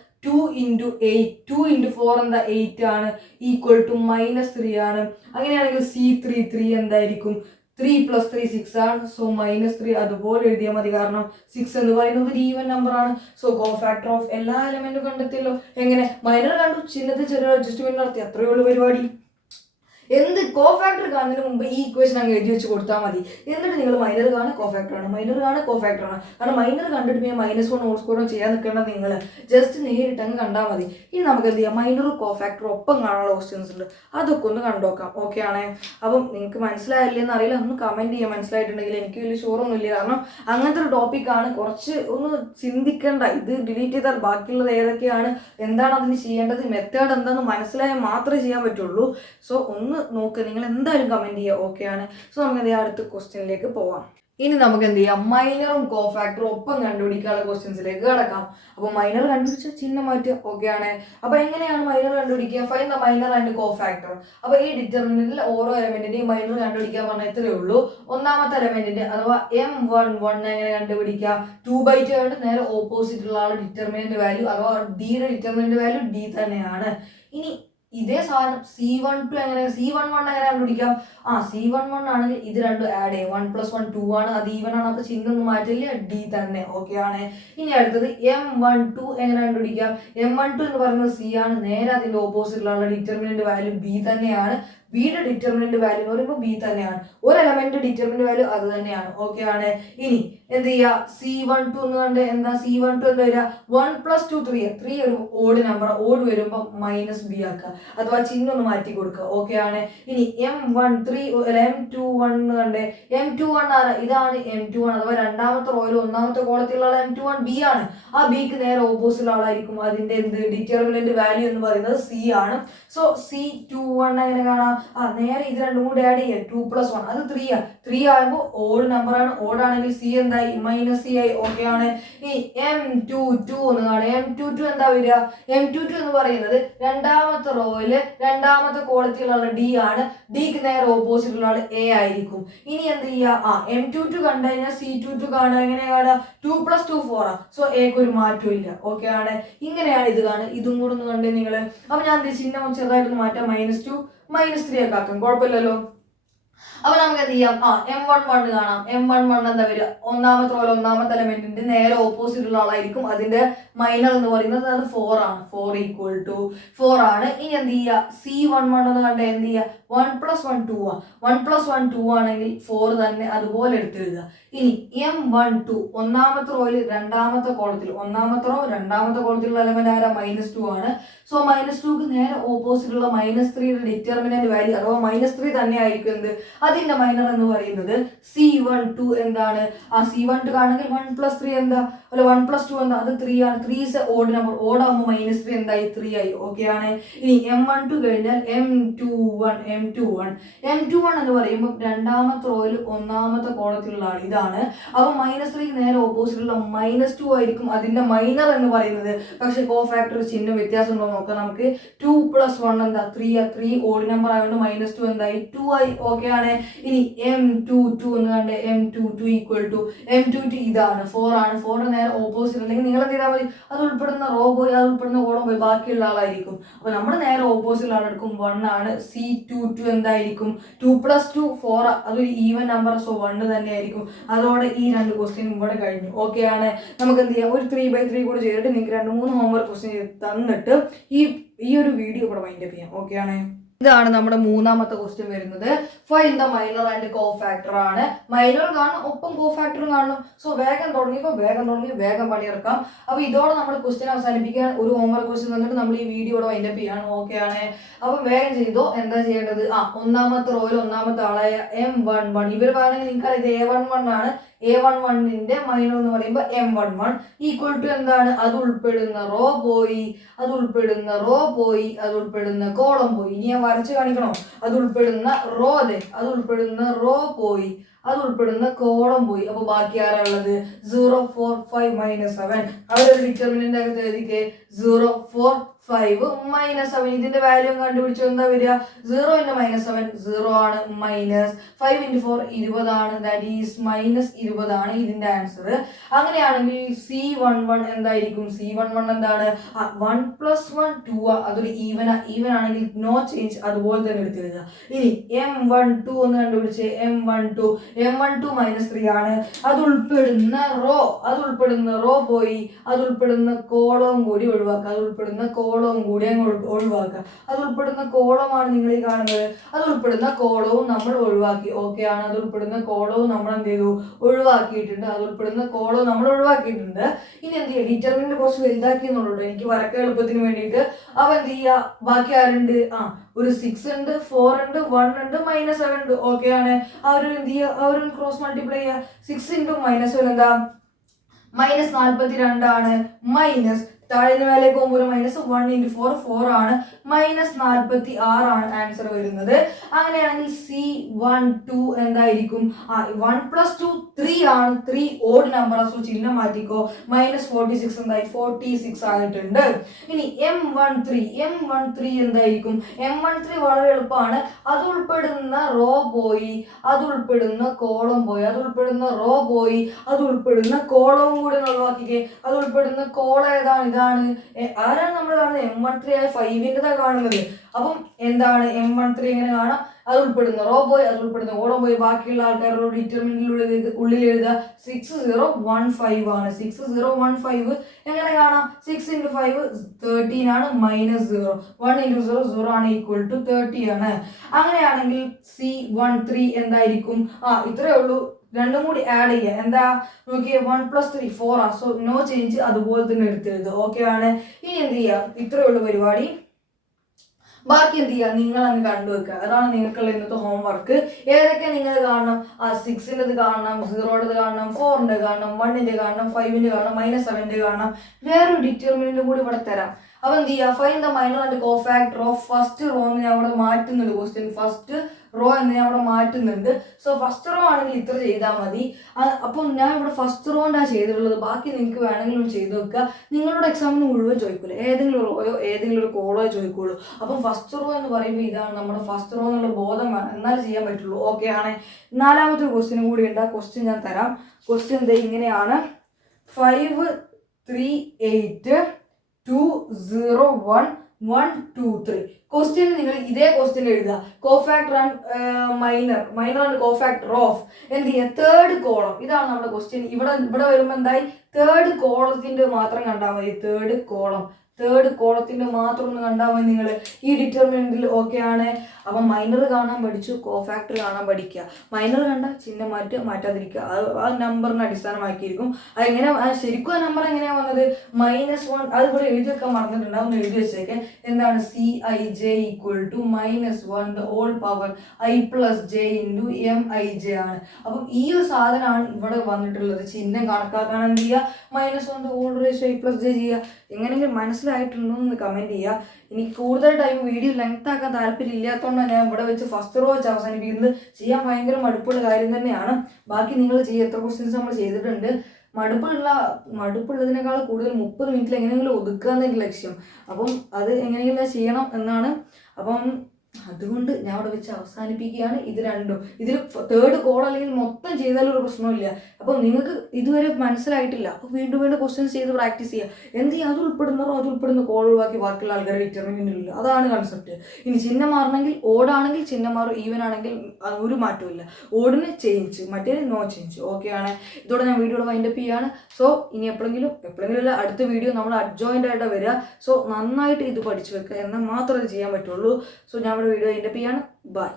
× 8 2 × 4 എന്താ? 8 ആണ്, ഈക്വൽ ടു -3 ആണ്. അങ്ങനെയാണെങ്കിൽ C33 എന്തായിരിക്കും? 3 + 3 6 ആണ്. സോ -3 അതുപോലെ എഴുതിയാൽ മതി, കാരണം 6 എന്ന് പറയുന്നത് ഒരു ഈവൻ നമ്പർ ആണ്. സോ കോഫാക്ടർ ഓഫ് എല്ലാ എലമെന്റും കണ്ടെത്തിയല്ലോ. എങ്ങനെ? മൈനർ കണ്ടു, ചിഹ്നത്തിൽ ചെറിയ അഡ്ജസ്റ്റ്മെന്റ് നടത്തി, അത്രയേ ഉള്ളൂ പരിപാടി. എന്ത് കോഫാക്ടർ കാണുന്നതിന് മുമ്പ് ഈ ഇക്വേഷൻ അങ്ങ് എഴുതി വെച്ച് കൊടുത്താൽ മതി. എന്നിട്ട് നിങ്ങൾ മൈനർ കാണുക കോഫാക്ടർ ആണ്, മൈനർ കാണുക കോഫാക്ടർ ആണ്. കാരണം മൈനർ കണ്ടിട്ട് പിന്നെ -1 ഹോൾ സ്ക്വയറും ചെയ്യാൻ നിൽക്കേണ്ട നിങ്ങൾ ജസ്റ്റ് നേരിട്ട് അങ്ങ് കണ്ടാൽ മതി. ഇനി നമുക്ക് എന്ത് ചെയ്യാം, മൈനറും കോഫാക്ടറും ഒപ്പം കാണാനുള്ള ക്വസ്റ്റ്യൻസ് ഉണ്ട്, അതൊക്കെ ഒന്ന് കണ്ടുനോക്കാം. ഓക്കെ ആണേ? അപ്പം നിങ്ങൾക്ക് മനസ്സിലായില്ലെന്ന് അറിയില്ല, ഒന്ന് കമന്റ് ചെയ്യാം മനസ്സിലായിട്ടുണ്ടെങ്കിൽ. എനിക്ക് വലിയ ഷുവറൊന്നും ഇല്ല, കാരണം അങ്ങനത്തെ ഒരു ടോപ്പിക്കാണ്, കുറച്ച് ഒന്ന് ചിന്തിക്കേണ്ട. ഇത് ഡിലീറ്റ് ചെയ്താൽ ബാക്കിയുള്ളത് ഏതൊക്കെയാണ്, എന്താണ് അതിന് ചെയ്യേണ്ടത്, മെത്തേഡ് എന്താണെന്ന് മനസ്സിലായാൽ മാത്രമേ ചെയ്യാൻ പറ്റുള്ളൂ. സോ ഒന്ന് നോക്ക്, നിങ്ങൾ എന്തായാലും കമന്റ് ചെയ്യുക. ഓക്കെ ആണ്? സോ നമുക്ക് എന്ത് ചെയ്യാം, അടുത്ത ക്വസ്റ്റ്യനിലേക്ക് പോവാം. ഇനി നമുക്ക് എന്ത് ചെയ്യാം, മൈനറും കോഫാക്ടറും ഒപ്പം കണ്ടുപിടിക്കാനുള്ള ക്വസ്റ്റ്യൻസിലേക്ക് കിടക്കാം. അപ്പോൾ മൈനർ കണ്ടുപിടിച്ച ചിഹ്നം മാറ്റുക. ഓക്കെ ആണ്? അപ്പോൾ എങ്ങനെയാണ് മൈനർ കണ്ടുപിടിക്കുക? Find the minor and cofactor. അപ്പോൾ ഈ ഡിറ്റർമിനന്റിൽ ഓരോ എലമെന്റിന്റെയും മൈനർ കണ്ടുപിടിക്കാൻ പറഞ്ഞാൽ ഇത്രയേ ഉള്ളൂ. ഒന്നാമത്തെ എലമെന്റിന്റെ അഥവാ M11 എങ്ങനെ കണ്ടുപിടിക്കുക? 2/2 ആയിട്ട് നേരെ ഓപ്പോസിറ്റ് ഉള്ള ആൾ ഡിറ്റർമിനന്റ് വാല്യൂ അഥവാ ഡിയുടെ ഡിറ്റർമിനന്റ് വാല്യൂ ഡി തന്നെയാണ്. ഇനി ഇതേ സാധനം C12 എങ്ങനെ, C11 എങ്ങനെ കണ്ടുപിടിക്കാം? C11 ആണെങ്കിൽ ഇത് രണ്ടും ആഡ് ചെയ്യും, 1 + 1 2 ആണ്, അത് ഈവൻ ആണ്, അപ്പൊ ചിഹ്നം ഒന്നും മാറ്റില്ല, ഡി തന്നെ. ഓക്കെ ആണ്? ഇനി അടുത്തത് M12 എങ്ങനെ കണ്ടുപിടിക്കാം? M12 എന്ന് പറയുന്നത് C ആണ്, നേരെ അതിന്റെ ഓപ്പോസിറ്റിലുള്ള ഡിറ്റർമിനന്റ് വാല്യൂ ബി തന്നെയാണ്. ബിയുടെ ഡിറ്റർമിനന്റ് വാല്യൂ എന്ന് പറയുമ്പോൾ ബി തന്നെയാണ്, ഒരു എലമെന്റ് ഡിറ്റർമിനന്റ് വാല്യൂ അത് തന്നെയാണ്. ഓക്കെ ആണ്? ഇനി എന്ത് ചെയ്യുക, C12 എന്ന് കണ്ട് എന്താ, C12 എന്താ വരിക, 1 + 2 3 ഒരു ഓഡ് നമ്പർ, ഓഡ് വരുമ്പോൾ -b ആക്കുക, അഥവാ ചിഹ്നം ഒന്ന് മാറ്റി കൊടുക്കുക. ഓക്കെ ആണ്? ഇനി M21 എന്ന് കണ്ടേ, M21 ആണ്, ഇതാണ് M21 അഥവാ രണ്ടാമത്തെ റോയിൽ ഒന്നാമത്തെ കോളത്തിലുള്ള M21 ബി ആണ്. ആ ബിക്ക് നേരെ ഓപ്പോസിറ്റ് ആളായിരിക്കും, അതിന്റെ എന്ത് ഡിറ്റർമിനന്റ് വാല്യൂ എന്ന് പറയുന്നത് സി ആണ്. സോ C21 എങ്ങനെ കാണാം? നേരെ ഇത് രണ്ടും കൂടി ആഡ് ചെയ്യുക, 2 + 1 അത് 3 ആണ്. 3 ആകുമ്പോൾ ഓഡ് നമ്പർ ആണ്, ഓഡ് ആണെങ്കിൽ സി എന്തായി, -c ആയി. ഓക്കെ ആണ്? ഇനി M22 എന്ന് കാണാം. M22 എന്താ വരിക? M22 എന്ന് പറയുന്നത് രണ്ടാമത്തെ റോയില് രണ്ടാമത്തെ കോളത്തിലുള്ള ഡി ആണ്, ഡിക്ക് നേരെ ഓപ്പോസിറ്റ് ഉള്ള ആൾ എ ആയിരിക്കും. ഇനി എന്ത് ചെയ്യുക, M22 കണ്ടു കഴിഞ്ഞാൽ C22 കാണുക, എങ്ങനെ കാണുക, 2 + 2 4 ആണ്. സോ എക്ക് ഒരു മാറ്റവും ഇല്ല. ഓക്കെ ആണ്? ഇങ്ങനെയാണ് ഇത് കാണുക. ഇതും കൂടെ ഒന്ന് കണ്ടേ നിങ്ങൾ. അപ്പൊ ഞാൻ ചിഹ്നം ചെറുതായിട്ടൊന്ന് മാറ്റാം, -2 -3 ഒക്കെ ആക്കാം, കുഴപ്പമില്ലല്ലോ. അപ്പൊ നമുക്ക് എന്ത് ചെയ്യാം, M11 കാണാം. M11 എന്താ വരിക, ഒന്നാമത്തെ റോയിൽ ഒന്നാമത്തെ എലമെന്റിന്റെ നേരെ ഓപ്പോസിറ്റ് ഉള്ള ആളായിരിക്കും, അതിന്റെ മൈനർ എന്ന് പറയുന്നത് അത് 4 ആണ്, 4 = 4 ആണ്. ഇനി എന്ത് ചെയ്യുക, C11 എന്ന് കണ്ട എന്ത് ചെയ്യുക, 1 + 1 2 ആണ്, 1 + 1 2 ആണെങ്കിൽ 4 തന്നെ അതുപോലെ എടുത്തെഴുതുക. ഇനി M12 ഒന്നാമത്തെ റോയിൽ രണ്ടാമത്തെ കോളത്തിൽ, ഒന്നാമത്തെ റോ രണ്ടാമത്തെ കോളത്തിലുള്ള എലമെന്റ് ആരാ, -2 ആണ്. സോ -2ക്ക് നേരെ ഓപ്പോസിറ്റ് ഉള്ള -3യുടെ ഡിറ്റർമിനന്റ് വാല്യൂ അഥവാ -3 തന്നെ ആയിരിക്കും എന്ത്, അതിന്റെ മൈനർ എന്ന് പറയുന്നത് C12 എന്താണ്, C12 ആണെങ്കിൽ 1 + 3 എന്താ, അല്ല 1 + 2 എന്താ, അത് 3 ആണ്. 3 is ഓഡ് നമ്പർ, ഓഡ് ആകുമ്പോൾ -3 എന്തായി, 3 ആയി. ഓക്കെ ആണ്? ഇനി M12 കഴിഞ്ഞാൽ M21 എന്ന് പറയുമ്പോൾ രണ്ടാമത്തെ റോയിൽ ഒന്നാമത്തെ കോളത്തിലുള്ള ആൾ ഇതാണ്. അപ്പൊ -3ക്ക് നേരെ ഓപ്പോസിറ്റ് ഉള്ള -2 ആയിരിക്കും അതിന്റെ മൈനർ എന്ന് പറയുന്നത്. പക്ഷെ കോഫാക്ടർ ചിഹ്നം വ്യത്യാസം ഉണ്ടോ നോക്കാം നമുക്ക്. 2 + 1 എന്താ, 3 ഓഡ് നമ്പർ ആയതുകൊണ്ട് -2 എന്തായി, 2 ആയി. ഓക്കെ ആണ്? ഇനി M22 എന്ന് കണ്ടേ, M22 ഇതാണ്, 4 ആണ്. 4 നേരെ ഓപ്പോസിറ്റ് അല്ലെങ്കിൽ നിങ്ങൾ എന്ത് ചെയ്താൽ മതി, അത് ഉൾപ്പെടുന്ന റോ പോയി അത് ഉൾപ്പെടുന്ന കോളം പോയി ബാക്കിയുള്ള ആളായിരിക്കും. അപ്പൊ നമ്മൾ നേരെ ഓപ്പോസിറ്റ് ആളെടുക്കും, 1 ആണ്. C22 എന്തായിരിക്കും, 2 + 2 4, അതൊരു ഈവൻ നമ്പർ, സോ 1 തന്നെ ആയിരിക്കും. അതോടെ ഈ രണ്ട് ക്വസ്റ്റ്യൻ ഇവിടെ കഴിഞ്ഞു. ഓക്കെ ആണ്? നമുക്ക് എന്ത് ചെയ്യാം, ഒരു 3/3 കൂടി ചെയ്തിട്ട് നിങ്ങൾക്ക് 2-3 ഹോംവർക്ക് ക്വസ്റ്റ്യൻ തന്നിട്ട് ഈ ഒരു വീഡിയോ ഇവിടെ വൈൻഡപ്പ് ചെയ്യാം. ഓക്കെ ആണ്? ഇതാണ് നമ്മുടെ മൂന്നാമത്തെ ക്വസ്റ്റ്യൻ വരുന്നത്. Find the minor and cofactor ആണ്. മൈനർ കാണണം, ഒപ്പം കോഫാക്ടറും കാണണം. സോ വേഗം തുടങ്ങി വേഗം പണിയെടുക്കാം. അപ്പൊ ഇതോടെ നമ്മൾ ക്വസ്റ്റ്യൻ അവസാനിപ്പിക്കാൻ ഒരു ഹോംവർക്ക് ക്വസ്റ്റ്യൻ തന്നിട്ട് നമ്മൾ ഈ വീഡിയോ ഇവിടെ വൈൻഡപ്പ് ചെയ്യാണ്. ഓക്കെ ആണ്? അപ്പൊ വേഗം ചെയ്തോ. എന്താ ചെയ്യേണ്ടത്, ഒന്നാമത്തെ റോയിൽ ഒന്നാമത്തെ ആളായ M11 ഇവർ പറയുന്നത് നിങ്ങൾക്ക് ഇത് A11 ആണ്. A11ന്റെ മൈനർ എന്ന് പറയുമ്പോൾ M11 = എന്താണ്, അത് ഉൾപ്പെടുന്ന റോ പോയി, അത് ഉൾപ്പെടുന്ന കോളം പോയി. ഇനി ഞാൻ വരച്ച് കാണിക്കണോ, അത് ഉൾപ്പെടുന്ന റോ പോയി, അത് ഉൾപ്പെടുന്ന കോളം പോയി. അപ്പൊ ബാക്കി ആരാ ഉള്ളത്, 0 4 5 -7. അവരൊരു ഡിറ്റർമിനന്റ് അകത്ത് എഴുതിക്കേ, 0 4 5 -7. ഇതിന്റെ വാല്യൂ കണ്ടുപിടിച്ചു എന്താ വരിക? 0 × -7 0 ആണ്, മൈനസ് 5 × 4 20 ആണ്, ദാറ്റ് ഈസ് -20 ആണ് ഇതിന്റെ ആൻസർ. അങ്ങനെയാണെങ്കിൽ C11 എന്തായിരിക്കും? C11 എന്താണ്? 1 + 1 2, അതൊരു ഈവൻ ആണെങ്കിൽ നോ ചേഞ്ച് അതുപോലെ തന്നെ എടുത്തു എഴുതുക. ഇനി M12 ഒന്ന് കണ്ടുപിടിച്ച്. M12 -3 ആണ്. അത് ഉൾപ്പെടുന്ന റോ പോയി, അത് ഉൾപ്പെടുന്ന കോളവും കൂടി ഒഴിവാക്കുക. അത് ഉൾപ്പെടുന്ന കോളമാണ് നിങ്ങൾ ഈ കാണുന്നത്. അത് ഉൾപ്പെടുന്ന കോളവും നമ്മൾ ഒഴിവാക്കി. ഓക്കെ ആണ്. അത് ഉൾപ്പെടുന്ന കോളവും നമ്മൾ എന്ത് ചെയ്തു? ഒഴിവാക്കിയിട്ടുണ്ട്. ഇനി എന്ത് ചെയ്യുക? ഡിറ്റർമിനന്റ് കുറച്ച് വലുതാക്കി എന്നുള്ളൂ എനിക്ക് വരക്ക എളുപ്പത്തിന് വേണ്ടിയിട്ട്. അപ്പൊ എന്ത് ചെയ്യുക? ബാക്കി ആരുണ്ട്? ഒരു 6 ഉണ്ട്, 4 ഉണ്ട്, 1 ഉണ്ട്, -7 ഉണ്ട്. ഓക്കെ ആണ്. എന്ത് ചെയ്യുക? ക്രോസ് മൾട്ടിപ്ലൈ ചെയ്യുക. 6 × -7 എന്താ? -42 ആണ്. മൈനസ് താഴെ മേലേക്ക് പോകുമ്പോൾ -1 × 4 4 ആണ്, -46 ആണ് ആൻസർ വരുന്നത്. അങ്ങനെയാണെങ്കിൽ C12 എന്തായിരിക്കും? 1 + 2 3 ആണ്. 3 ഓഡ് നമ്പർ, സോ ചിഹ്നം മാറ്റിക്കോ. -46 എന്തായി? 46 ആയിട്ടുണ്ട്. ഇനി M13 എന്തായിരിക്കും? M13 വളരെ എളുപ്പമാണ്. അത് ഉൾപ്പെടുന്ന റോ പോയി, അത് ഉൾപ്പെടുന്ന കോളം പോയി, അത് ഉൾപ്പെടുന്ന റോ പോയി, അത് ഉൾപ്പെടുന്ന കോളവും കൂടി ഒഴിവാക്കിക്കേ. അത് ഉൾപ്പെടുന്ന കോളം ഏതാണ്? ആരാണ് നമ്മൾ കാണുന്നത്? M13 5-ൻ്റെതാണ് കാണുന്നത്. അപ്പം എന്താണ് M13 എങ്ങനെ കാണാം? അത് ഉൾപ്പെടുന്ന റോ പോയി, അത് ഉൾപ്പെടുന്ന കോളം പോയി, ബാക്കിയുള്ള ആൾക്കാരോട് ഡിറ്റർമിനന്റിനുള്ളിൽ ഉള്ളിൽ എഴുതുക. 6015 ആണ്. 6015 എങ്ങനെ കാണാം? 6 × 5 13 ആണ്, -0 1 × 0 0 ആണ്, = 30 ആണ്. അങ്ങനെയാണെങ്കിൽ C13 എന്തായിരിക്കും? ഇത്രയേ ഉള്ളൂ. രണ്ടും കൂടി ആഡ് ചെയ്യുക. എന്താ നോക്കിയേ? 1 + 3 4 ആണ്, സോ നോ ചേഞ്ച് അതുപോലെ തന്നെ എടുത്തെഴുതുക. ഓക്കെ ആണ്. ഇനി എന്ത് ചെയ്യുക? ഇത്രയേ ഉള്ളൂ പരിപാടി. ബാക്കി എന്ത് ചെയ്യുക? നിങ്ങൾ അങ്ങ് കണ്ടുവെക്കുക. അതാണ് നിങ്ങൾക്കുള്ള ഇന്നത്തെ ഹോംവർക്ക്. ഏതൊക്കെ നിങ്ങൾ കാണണം? 6-ൻ്റെത് കാണണം, 0-ൻ്റെത് കാണണം, 4-ൻ്റെ കാണണം, 1-ൻ്റെ കാണണം, 5-ൻ്റെ കാണണം, -7-ൻ്റെ കാണണം. വേറൊരു ഡിറ്റർമിനന്റ് കൂടി ഇവിടെ തരാം. അപ്പൊ എന്ത് ചെയ്യുക? Find the minor and cofactor of first row എന്ന് ഞാൻ അവിടെ മാറ്റുന്നുണ്ട്. ക്വസ്റ്റ്യൻ ഫസ്റ്റ് റോ എന്ന് ഞാൻ അവിടെ മാറ്റുന്നുണ്ട്. സോ ഫസ്റ്റ് റോ ആണെങ്കിൽ ഇത്ര ചെയ്താൽ മതി. അപ്പം ഞാൻ ഇവിടെ ഫസ്റ്റ് റോണ്ടാണ് ചെയ്തിട്ടുള്ളത്. ബാക്കി നിങ്ങൾക്ക് വേണമെങ്കിലും ചെയ്ത് വെക്കുക. നിങ്ങളുടെ എക്സാമിന് മുഴുവൻ ചോദിക്കില്ല, ഏതെങ്കിലും റോയോ ഏതെങ്കിലും ഒരു കോളോ ചോദിക്കുള്ളൂ. അപ്പം ഫസ്റ്റ് റോ എന്ന് പറയുമ്പോൾ ഇതാണ് നമ്മുടെ ഫസ്റ്റ് റോ എന്നുള്ള ബോധം വേണം, എന്നാലും ചെയ്യാൻ പറ്റുള്ളൂ. ഓക്കെ ആണ്. 4ാമത്തെ ക്വസ്റ്റ്യൻ കൂടി ഉണ്ട്. ആ ക്വസ്റ്റ്യൻ ഞാൻ തരാം. ക്വസ്റ്റ്യൻ ഇങ്ങനെയാണ്: 5 3 8 2 0 1 1 2 3. ക്വസ്റ്റ്യൻ നിങ്ങൾ ഇതേ ക്വസ്റ്റ്യൻ എഴുതുക. Cofactor and minor and cofactor of എന്ത് ചെയ്യുക? Third column. ഇതാണ് നമ്മുടെ ക്വസ്റ്റ്യൻ. ഇവിടെ വരുമ്പോൾ എന്തായി? തേർഡ് കോളത്തിന്റെ മാത്രം കണ്ടാൽ മതി. തേർഡ് കോളത്തിന്റെ മാത്രം ഒന്ന് കണ്ടാൽ മതി നിങ്ങൾ ഈ ഡിറ്റർമിനന്റിൽ. ഓക്കെ ആണ്. അപ്പം മൈനർ കാണാൻ പഠിച്ചു, കോഫാക്ടർ കാണാൻ പഠിക്കുക. മൈനർ കണ്ട ചിഹ്നം മാറ്റാതിരിക്കുക. ആ നമ്പറിനെ അടിസ്ഥാനമാക്കിയിരിക്കും. അതെങ്ങനെ ശരിക്കും ആ നമ്പർ എങ്ങനെയാണ് വന്നത്? -1. അത് ഇവിടെ എഴുതി വെക്കാൻ മറന്നിട്ടുണ്ട്, അതൊന്ന് എഴുതി വെച്ചേക്കെ. എന്താണ്? CIJ = -1 the whole power I + j × MIJ ആണ്. അപ്പം ഈ ഒരു സാധനമാണ് ഇവിടെ വന്നിട്ടുള്ളത്. ചിഹ്നം കണക്കാക്കാൻ എന്ത് ചെയ്യുക? -1 the whole raised I + j ചെയ്യുക. എങ്ങനെയെങ്കിലും മനസ്സിലായിട്ടുണ്ടോ എന്ന് കമൻറ്റ് ചെയ്യുക. എനിക്ക് കൂടുതൽ ടൈം വീഡിയോ ലെങ്ത് ആക്കാൻ താല്പര്യം ഇല്ലാത്തതുകൊണ്ടാണ് ഞാൻ ഇവിടെ വെച്ച് ഫസ്റ്റ് റോ വെച്ച് അവസാനിപ്പിക്കുന്നത്. ചെയ്യാൻ ഭയങ്കര മടുപ്പുള്ള കാര്യം തന്നെയാണ്. ബാക്കി നിങ്ങൾ എത്ര ക്വസ്റ്റ്യൻസ് നമ്മൾ ചെയ്തിട്ടുണ്ട്. മടുപ്പുള്ളതിനേക്കാൾ കൂടുതൽ 30 മിനിറ്റിൽ എങ്ങനെയെങ്കിലും ഒതുക്കുക എന്നൊരു ലക്ഷ്യം. അപ്പം അത് എങ്ങനെയെങ്കിലും ചെയ്യണം എന്നാണ്. അപ്പം അതുകൊണ്ട് ഞാൻ അവിടെ വെച്ച് അവസാനിപ്പിക്കുകയാണ്. ഇത് രണ്ടും ഇതിൽ തേർഡ് കോൾ അല്ലെങ്കിൽ മൊത്തം ചെയ്താലും ഒരു പ്രശ്നമില്ല. അപ്പോൾ നിങ്ങൾക്ക് ഇതുവരെ മനസ്സിലായിട്ടില്ല, അപ്പോൾ വീണ്ടും ക്വസ്റ്റ്യൻസ് ചെയ്ത് പ്രാക്ടീസ് ചെയ്യുക. എന്ത് ചെയ്യുക? അത് ഉൾപ്പെടുന്ന കോൾ ഒഴിവാക്കി ബാക്കിയുള്ള ആൾക്കാരെ ഡിറ്റർമിനന്റില്ല. അതാണ് കൺസെപ്റ്റ്. ഇനി ചിഹ്നം മാറണമെങ്കിൽ ഓടാണെങ്കിൽ ചിഹ്നം മാറും, ഈവൻ ആണെങ്കിൽ ഒരു മാറ്റമില്ല. ഓടിന് ചേഞ്ച്, മറ്റേത് നോ ചേഞ്ച്. ഓക്കെ ആണ്. ഇതോടെ ഞാൻ വീഡിയോ വൈൻഡപ്പ് ചെയ്യുകയാണ്. സോ ഇനി എപ്പോഴെങ്കിലും അല്ല, അടുത്ത വീഡിയോ നമ്മൾ അഡ്ജോയിൻ്റ് ആയിട്ട് വരിക. സോ നന്നായിട്ട് ഇത് പഠിച്ചു വെക്കുക, എന്നാൽ മാത്രമേ ഇത് ചെയ്യാൻ പറ്റുള്ളൂ. സോ ഞാൻ വീഡിയോ വൈൻഡപ്പ് ചെയ്യാണ്. ബൈ.